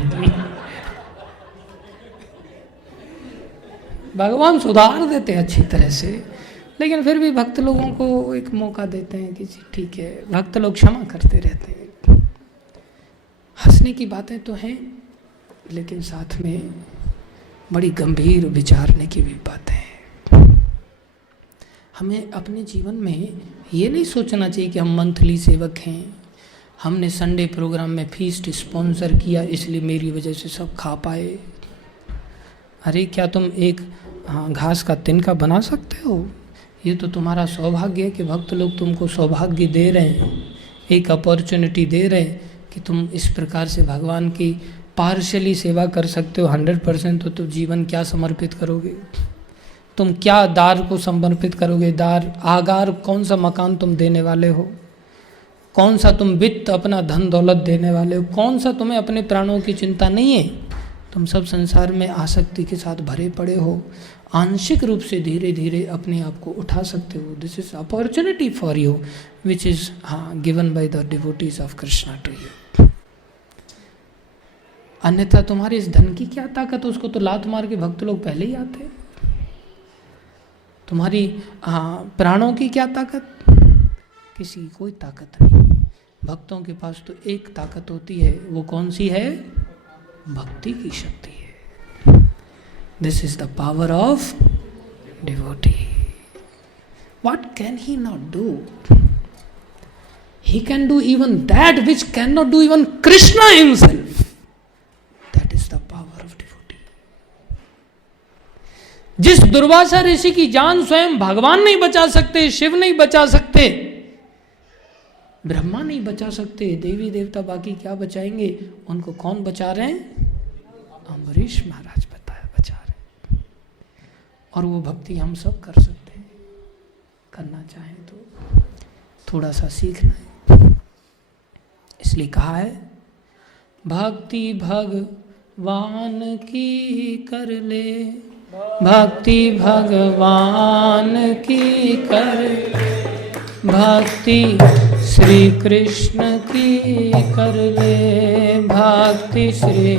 भगवान सुधार देते हैं अच्छी तरह से, लेकिन फिर भी भक्त लोगों को एक मौका देते हैं कि ठीक है, भक्त लोग क्षमा करते रहते हैं। हंसने की बातें तो हैं, लेकिन साथ में बड़ी गंभीर विचारने की भी बातें हैं। हमें अपने जीवन में ये नहीं सोचना चाहिए कि हम मंथली सेवक हैं, हमने संडे प्रोग्राम में फीस्ट स्पॉन्सर किया इसलिए मेरी वजह से सब खा पाए। अरे क्या तुम एक घास का तिनका बना सकते हो? ये तो तुम्हारा सौभाग्य है कि भक्त लोग तुमको सौभाग्य दे रहे हैं, एक अपॉर्चुनिटी दे रहे हैं कि तुम इस प्रकार से भगवान की पार्शियली सेवा कर सकते हो। 100% तो तुम जीवन क्या समर्पित करोगे? तुम क्या दार को समर्पित करोगे? दार आगार कौन सा मकान तुम देने वाले हो? कौन सा तुम वित्त अपना धन दौलत देने वाले हो? कौन सा तुम्हें अपने प्राणों की चिंता नहीं है? तुम सब संसार में आसक्ति के साथ भरे पड़े हो। आंशिक रूप से धीरे धीरे अपने आप को उठा सकते हो। This is opportunity for you which is given by the devotees of Krishna to you. अन्यथा तुम्हारे इस धन की क्या ताकत? उसको तो लात मार के भक्त लोग पहले ही आते हैं। तुम्हारी प्राणों की क्या ताकत? किसी की कोई ताकत नहीं। भक्तों के पास तो एक ताकत होती है, वो कौन सी है? भक्ति की शक्ति है। This is the power of devotee. What can he not do? He can do even that which can not do even Krishna himself. That is the power of devotee. जिस दुर्वासा ऋषि की जान स्वयं भगवान नहीं बचा सकते, शिव नहीं बचा सकते, ब्रह्मा नहीं बचा सकते, देवी देवता बाकी क्या बचाएंगे? उनको कौन बचा रहे हैं? अम्बरीश महाराज बचा रहे हैं। और वो भक्ति हम सब कर सकते हैं, करना चाहें तो थोड़ा सा सीखना है। इसलिए कहा है भक्ति भगवान की कर ले, भक्ति भगवान की कर, भक्ति श्री कृष्ण की कर ले, भक्ति श्री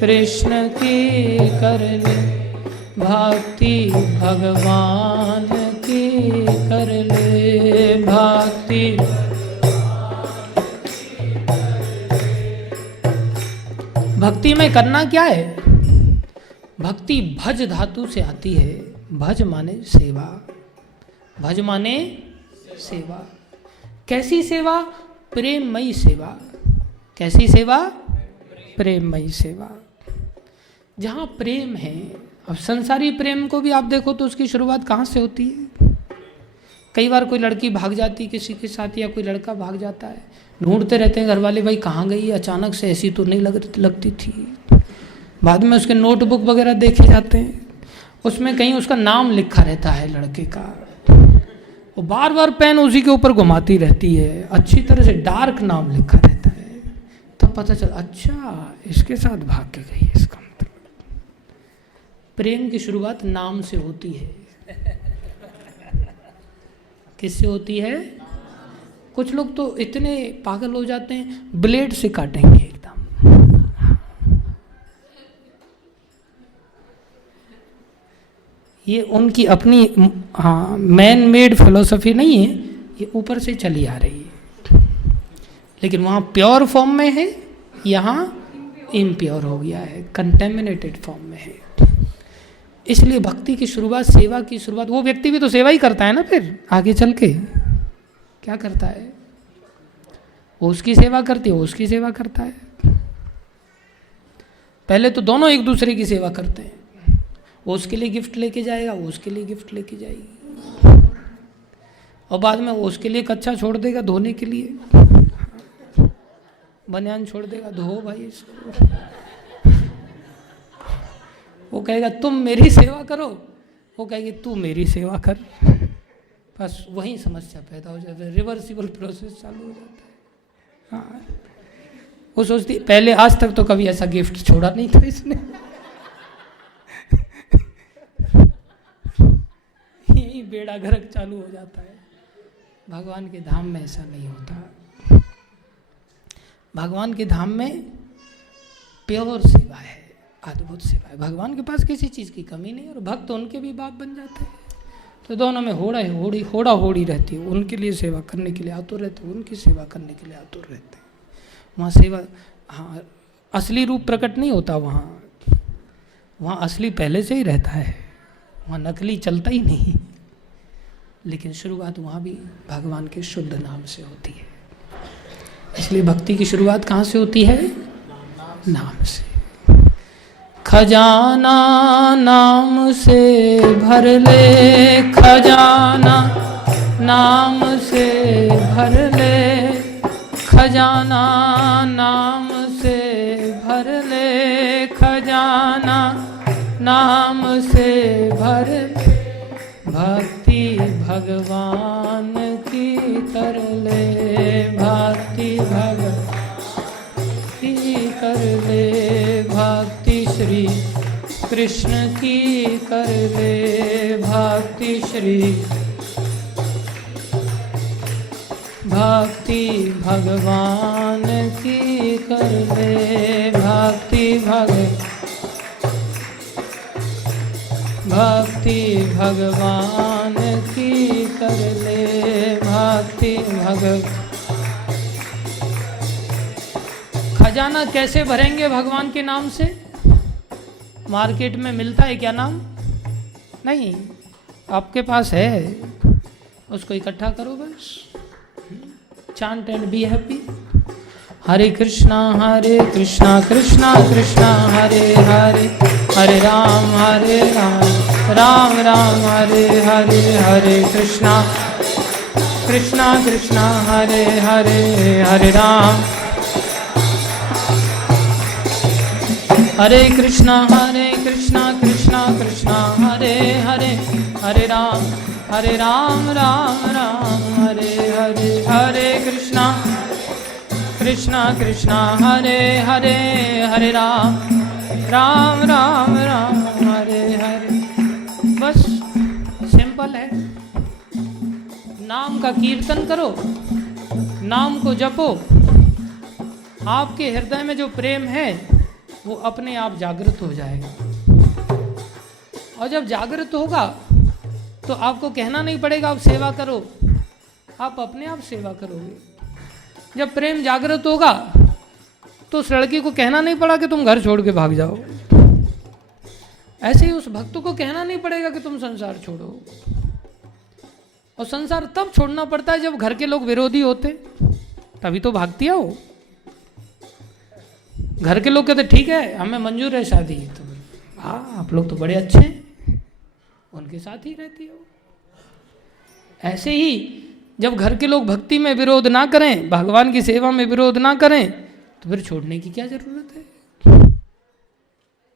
कृष्ण की कर ले, भक्ति भगवान की कर ले, भक्ति। भक्ति में करना क्या है? भक्ति भज धातु से आती है। भज माने सेवा, भज माने सेवा। कैसी सेवा? प्रेममयी सेवा। कैसी सेवा? प्रेममयी सेवा। जहाँ प्रेम है। अब संसारी प्रेम को भी आप देखो तो उसकी शुरुआत कहाँ से होती है? कई बार कोई लड़की भाग जाती है किसी के साथ, या कोई लड़का भाग जाता है, ढूंढते रहते हैं घर वाले, भाई कहाँ गई? अचानक से ऐसी तो नहीं लगती थी। बाद में उसके नोटबुक वगैरह देखे जाते हैं, उसमें कहीं उसका नाम लिखा रहता है लड़के का। वो बार बार पेन उसी के ऊपर घुमाती रहती है, अच्छी तरह से डार्क नाम लिखा रहता है, तब पता चला अच्छा इसके साथ भाग के गई है। इसका मतलब प्रेम की शुरुआत नाम से होती है। किससे होती है? कुछ लोग तो इतने पागल हो जाते हैं ब्लेड से काटेंगे एकदम। ये उनकी अपनी मैन मेड फिलोसफी नहीं है, ये ऊपर से चली आ रही है, लेकिन वहाँ प्योर फॉर्म में है, यहाँ इम्प्योर हो गया है, कंटेमिनेटेड फॉर्म में है। इसलिए भक्ति की शुरुआत, सेवा की शुरुआत, वो व्यक्ति भी तो सेवा ही करता है ना, फिर आगे चल के क्या करता है? वो उसकी सेवा करती है, वो उसकी सेवा करता है। पहले तो दोनों एक दूसरे की सेवा करते हैं, वो उसके लिए गिफ्ट लेके जाएगा, वो उसके लिए गिफ्ट लेके जाएगी, और बाद में वो उसके लिए कच्चा छोड़ देगा धोने के लिए, बनियान छोड़ देगा, धो भाई इसको। वो कहेगा तुम मेरी सेवा करो, वो कहेगी तू मेरी सेवा कर। बस वही समस्या पैदा हो जाता है, रिवर्सिबल प्रोसेस चालू हो जाता है। हाँ, वो सोचती पहले आज तक तो कभी ऐसा गिफ्ट छोड़ा नहीं था इसने। यही बेड़ा गर्क चालू हो जाता है। भगवान के धाम में ऐसा नहीं होता। भगवान के धाम में प्योर सेवा है, अद्भुत सेवा है। भगवान के पास किसी चीज़ की कमी नहीं, और भक्त उनके भी बाप बन जाते हैं। तो दोनों में होड़ा होड़ी रहती है, उनके लिए सेवा करने के लिए आतुर रहते हैं, उनकी सेवा करने के लिए आतुर रहते हैं। वहाँ सेवा, हाँ, असली रूप प्रकट नहीं होता वहाँ असली पहले से ही रहता है, वहाँ नकली चलता ही नहीं। लेकिन शुरुआत वहाँ भी भगवान के शुद्ध नाम से होती है। इसलिए भक्ति की शुरुआत कहाँ से होती है? नाम से। खजाना नाम से भर ले, खजाना नाम से भर ले, खजाना नाम से भर ले, खजाना नाम से भर ले, भक्ति भगवान की कर ले, भक्ति भगवान की कर ले, भक्ति श्री कृष्ण की कर ले, भक्ति श्री भक्ति भगवान की कर ले, भक्ति भगवान की कर ले, भक्ति खजाना कैसे भरेंगे भगवान के नाम से? मार्केट में मिलता है क्या नाम? नहीं, आपके पास है, उसको इकट्ठा करो बस। Chant and be happy. Hare Krishna Krishna Krishna Hare Hare, Hare Ram Ram Ram Hare Hare, Hare Krishna Krishna Krishna Hare Hare, Hare Ram, Hare Krishna Krishna Krishna Hare Hare, Hare Ram Ram Ram Hare Hare, Hare Krishna Krishna Krishna Hare Hare, Hare Ram Ram Ram Hare Hare. बस सिंपल है। नाम का कीर्तन करो, नाम को जपो, आपके हृदय में जो प्रेम है वो अपने आप जागृत हो जाएगा। और जब जागृत होगा तो आपको कहना नहीं पड़ेगा आप सेवा करो, आप अपने आप सेवा करोगे। जब प्रेम जागृत होगा तो उस लड़की को कहना नहीं पड़ा कि तुम घर छोड़ के भाग जाओ, ऐसे ही उस भक्त को कहना नहीं पड़ेगा कि तुम संसार छोड़ो। और संसार तब छोड़ना पड़ता है जब घर के लोग विरोधी होते, तभी तो भागती है वो। घर के लोग कहते ठीक है हमें मंजूर है शादी, तो हाँ आप लोग तो बड़े अच्छे हैं, उनके साथ ही रहती हो। ऐसे ही जब घर के लोग भक्ति में विरोध ना करें, भगवान की सेवा में विरोध ना करें, तो फिर छोड़ने की क्या जरूरत है।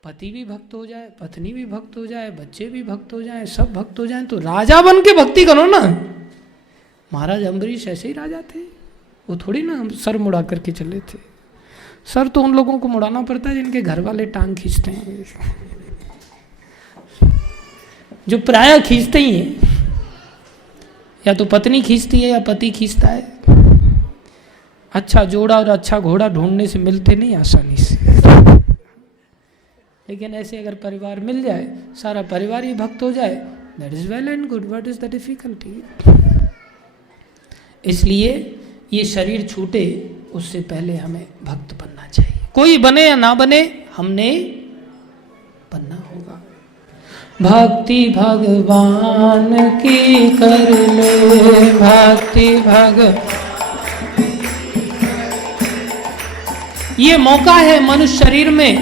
पति भी भक्त हो जाए, पत्नी भी भक्त हो जाए, बच्चे भी भक्त हो जाए, सब भक्त हो जाए, तो राजा बन के भक्ति करो ना। महाराज अम्बरीश ऐसे ही राजा थे, वो थोड़ी ना सर मुड़ा करके चले थे। सर तो उन लोगों को मुड़ाना पड़ता है जिनके घर वाले टांग खींचते हैं, जो प्रायः खींचते ही हैं, या तो पत्नी खींचती है या पति खींचता है। अच्छा जोड़ा और अच्छा घोड़ा ढूंढने से मिलते नहीं आसानी से, लेकिन ऐसे अगर परिवार मिल जाए, सारा परिवार ही भक्त हो जाए, that is well and good, what is the difficulty. इसलिए ये शरीर छूटे उससे पहले हमें भक्त बनना चाहिए। कोई बने या ना बने, हमने बनना होगा। भक्ति भगवान की कर ले, भक्ति ये मौका है मनुष्य शरीर में,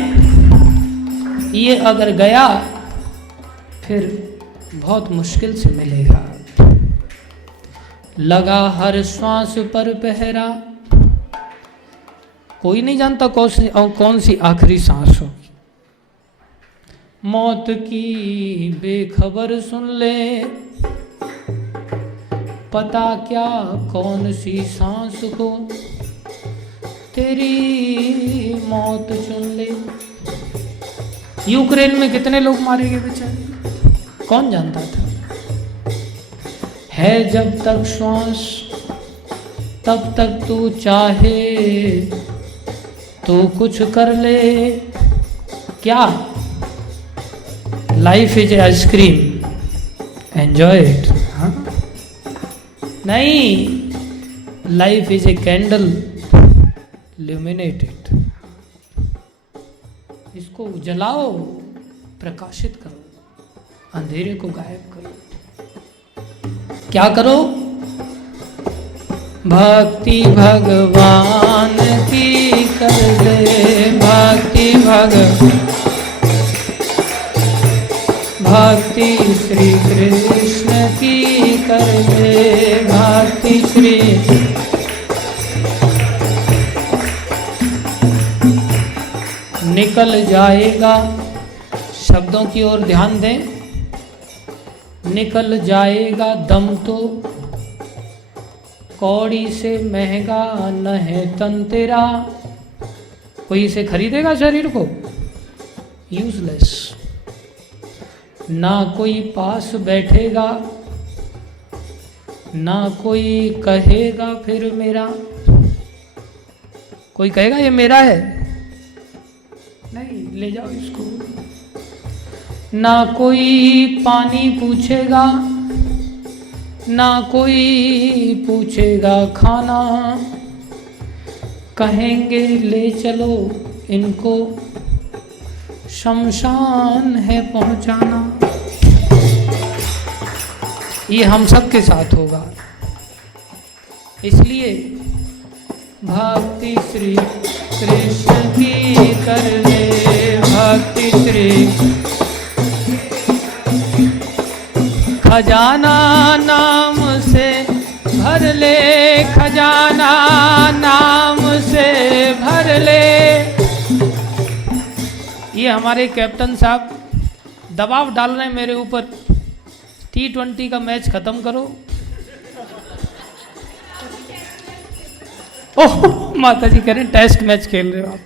ये अगर गया फिर बहुत मुश्किल से मिलेगा। लगा हर श्वास पर पहरा, कोई नहीं जानता कौन सी आखिरी सांस होगी। मौत की बेखबर सुन ले, पता क्या कौन सी सांस को तेरी मौत चुन ले। यूक्रेन में कितने लोग मारे गए बेचारे, कौन जानता था। है जब तक श्वास तब तक तू चाहे तो कुछ कर ले। क्या life is ice cream, enjoy it. हाँ नहीं, life is a candle, illuminate it। इसको जलाओ, प्रकाशित करो, अंधेरे को गायब करो। क्या करो? भक्ति भगवान की कर दे, भक्ति श्री कृष्ण की कर दे, भक्ति श्री। निकल जाएगा, शब्दों की ओर ध्यान दें, निकल जाएगा दम तो कौड़ी से महंगा न है तन तेरा। कोई इसे खरीदेगा शरीर को? यूजलेस। ना कोई पास बैठेगा, ना कोई कहेगा फिर मेरा। कोई कहेगा ये मेरा है? नहीं, ले जाओ इसको। ना कोई पानी पूछेगा, ना कोई पूछेगा खाना। कहेंगे ले चलो इनको, शमशान है पहुंचाना। ये हम सब के साथ होगा। इसलिए भक्ति श्री कृष्ण की कर ले, भक्ति श्री। खजाना नाम से भर ले, खजाना नाम से भर ले। ये हमारे कैप्टन साहब दबाव डाल रहे हैं मेरे ऊपर, T20 का मैच खत्म करो। ओह माता जी कह रहे हैं टेस्ट मैच खेल रहे हो आप।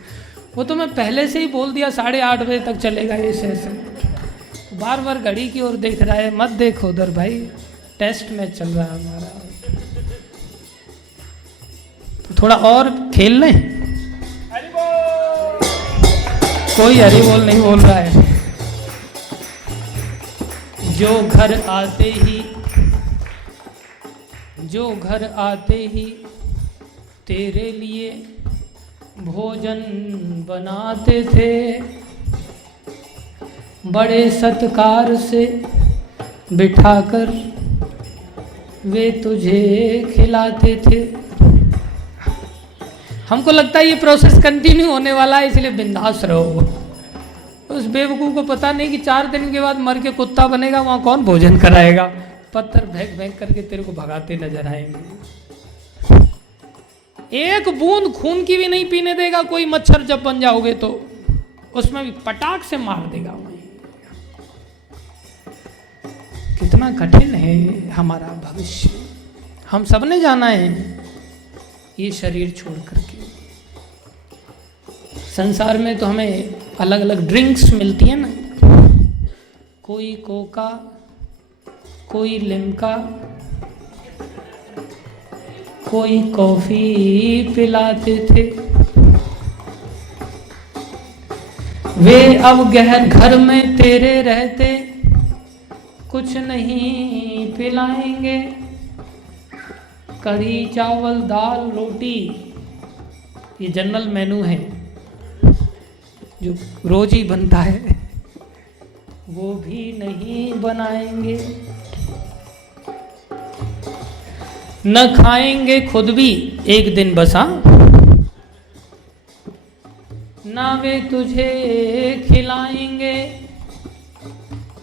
वो तो मैं पहले से ही बोल दिया 8:30 बजे तक चलेगा ये सेशन। बार बार घड़ी की ओर देख रहा है, मत देखो उधर भाई, टेस्ट मैच चल रहा है हमारा। तो थोड़ा और खेल लें। कोई हरी बोल नहीं बोल रहा है। जो घर आते ही तेरे लिए भोजन बनाते थे, बड़े सत्कार से बिठाकर वे तुझे खिलाते थे। हमको लगता है ये प्रोसेस कंटिन्यू होने वाला है, इसलिए बिंदास रहो। उस बेवकूफ़ को पता नहीं कि 4 दिन के बाद मर के कुत्ता बनेगा, वहाँ कौन भोजन कराएगा। पत्थर फेंक फेंक करके तेरे को भगाते नजर आएंगे। एक बूंद खून की भी नहीं पीने देगा कोई मच्छर। जब बन जाओगे तो उसमें भी पटाख से मार देगा वहीं। कितना कठिन है हमारा भविष्य। हम सब ने जाना है ये शरीर छोड़ करके। संसार में तो हमें अलग अलग ड्रिंक्स मिलती है ना, कोई कोका, कोई लिम्का, कोई कॉफी पिलाते थे। वे अब गहर घर में तेरे रहते कुछ नहीं पिलाएंगे। कढ़ी चावल दाल रोटी ये जनरल मेनू है जो रोज ही बनता है, वो भी नहीं बनाएंगे। न खाएंगे खुद भी एक दिन बसा, ना वे तुझे खिलाएंगे।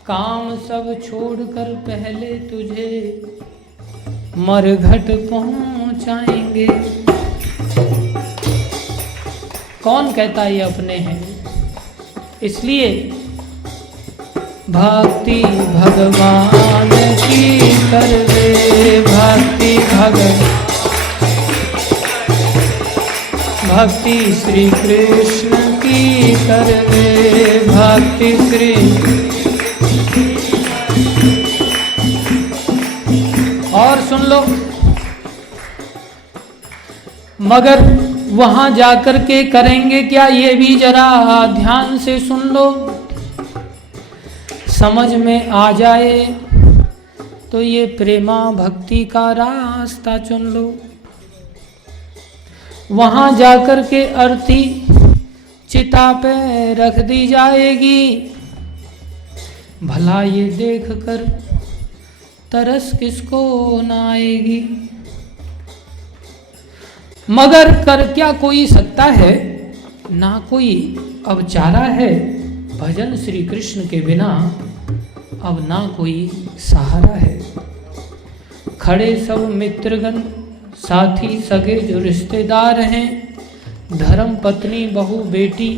काम सब छोड़कर पहले तुझे मरघट पहुंचाएंगे। कौन कहता ये अपने हैं? इसलिए भक्ति भगवान की कर ले, भक्ति भक्ति श्री कृष्ण की कर ले, भक्ति श्री। और सुन लो, मगर वहां जाकर के करेंगे क्या ये भी जरा ध्यान से सुन लो। समझ में आ जाए तो ये प्रेमा भक्ति का रास्ता चुन लो। वहां जाकर के अर्थी चिता पे रख दी जाएगी। भला ये देख कर तरस किसको न आएगी। मगर कर क्या कोई सकता है, ना कोई अब चारा है। भजन श्री कृष्ण के बिना अब ना कोई सहारा है। खड़े सब मित्रगण साथी सगे जो रिश्तेदार हैं, धर्म पत्नी बहू बेटी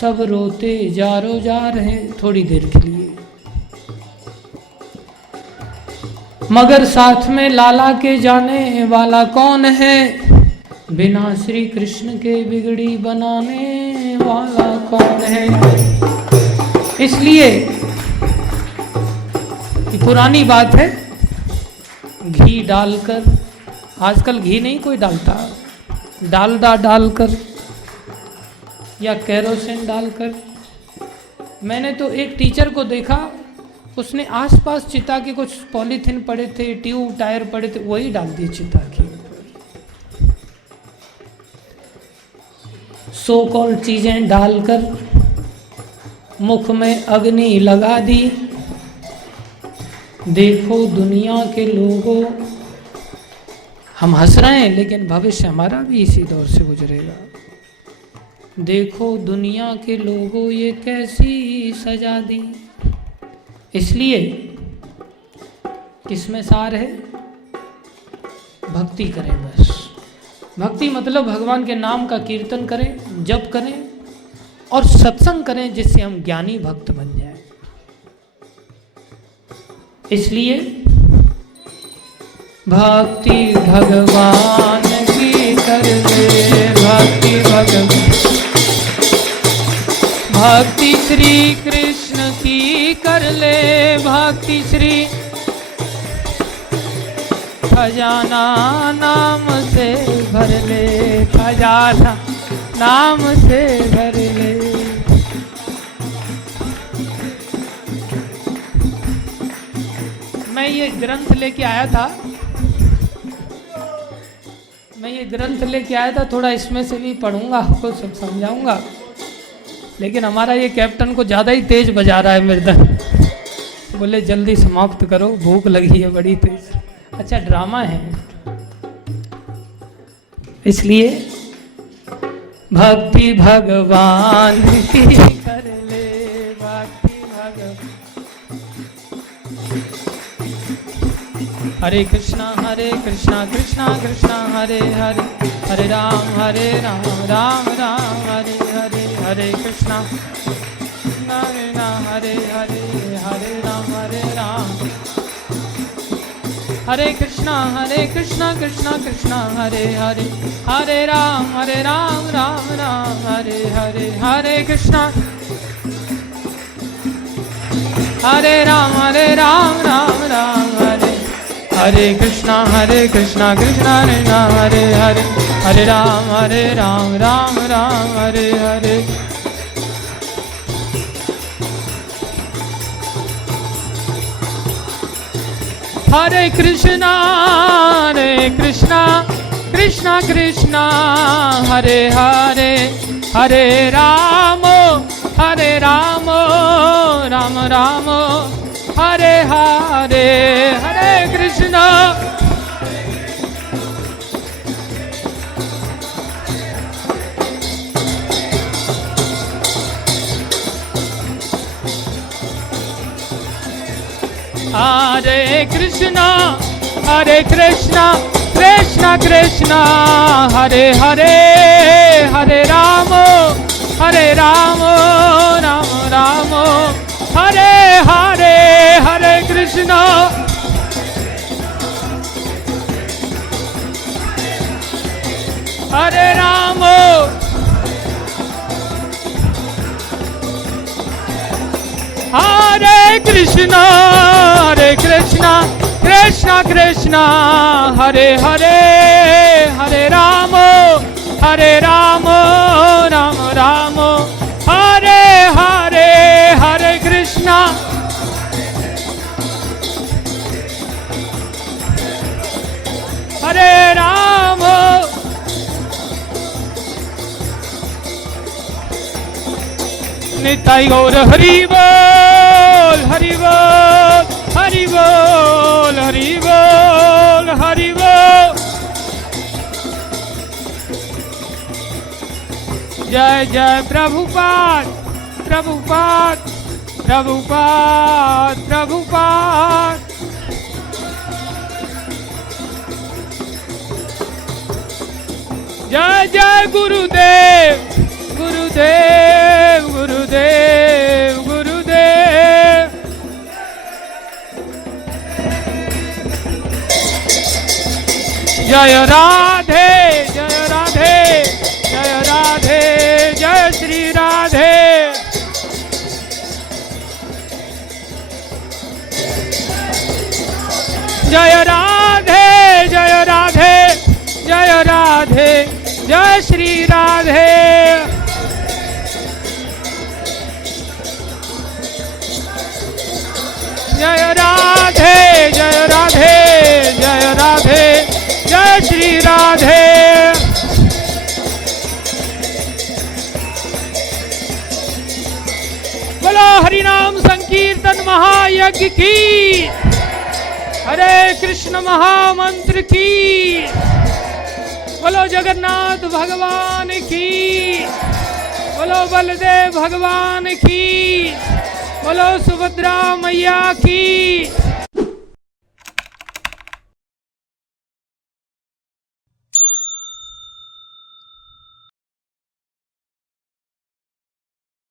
सब रोते जारो जा रहे थोड़ी देर के लिए। मगर साथ में लाला के जाने वाला कौन है, बिना श्री कृष्ण के बिगड़ी बनाने वाला कौन है। इसलिए पुरानी बात है, घी डालकर, आजकल घी नहीं कोई डालता, डालडा डालकर या केरोसिन डालकर। मैंने तो एक टीचर को देखा, उसने आसपास चिता के कुछ पॉलीथिन पड़े थे, ट्यूब टायर पड़े थे, वही डाल दिए चिता के ऊपर। सो कॉल चीजें डालकर मुख में अग्नि लगा दी। देखो दुनिया के लोगों, हम हंस रहे हैं लेकिन भविष्य हमारा भी इसी दौर से गुजरेगा। देखो दुनिया के लोगों ये कैसी सजा दी। इसलिए किसमें सार है? भक्ति करें बस। भक्ति मतलब भगवान के नाम का कीर्तन करें, जप करें और सत्संग करें, जिससे हम ज्ञानी भक्त बन जाएं। इसलिए भक्ति भगवान की कर ले, भक्ति भक्ति श्री कृष्ण की कर ले, भक्ति श्री खजाना नाम से भर ले, खजाना नाम से भर ले। मैं ये ग्रंथ लेके आया था, थोड़ा इसमें से भी पढ़ूंगा, आपको सब समझाऊंगा। लेकिन हमारा ये कैप्टन को ज़्यादा ही तेज बजा रहा है मृदंग। बोले जल्दी समाप्त करो, भूख लगी है बड़ी तेज। अच्छा ड्रामा है, इसलिए भक्ति भगवान की कर ले, भक्ति भगवान। हरे कृष्णा कृष्णा कृष्णा हरे हरे, हरे राम राम राम हरे हरे, हरे कृष्णा हरे हरे, हरे राम हरे कृष्णा कृष्णा कृष्णा हरे हरे, हरे राम राम राम हरे हरे, हरे कृष्णा हरे राम राम राम हरे, हरे कृष्णा कृष्णा कृष्णा हरे हरे, हरे राम राम राम हरे हरे। हरे कृष्णा कृष्णा कृष्णा हरे हरे, हरे राम राम राम हरे हरे, हरे कृष्णा हरे कृष्णा कृष्णा कृष्णा हरे हरे, हरे राम राम राम हरे हरे, हरे कृष्णा हरे राम हरे कृष्णा कृष्णा कृष्णा हरे हरे, हरे राम राम राम हरे हरे, हरे कृष्णा हरे राम निताई गौर हरि बोल हरि बोल हरि बोल हरि बोल हरि बोल। जय जय प्रभुपाद प्रभुपाद प्रभुपाद प्रभुपाद। जय जय गुरुदेव गुरुदेव गुरुदेव गुरुदेव। जय राधे जय राधे जय राधे जय श्री राधे। जय राधे जय राधे जय राधे जय श्री राधे। जय राधे जय राधे जय राधे जय श्री राधे। बोलो हरिनाम संकीर्तन महायज्ञ की, हरे कृष्ण महामंत्र की, बोलो जगन्नाथ भगवान की, बोलो बलदेव भगवान की, बोलो सुभद्रा मैया की।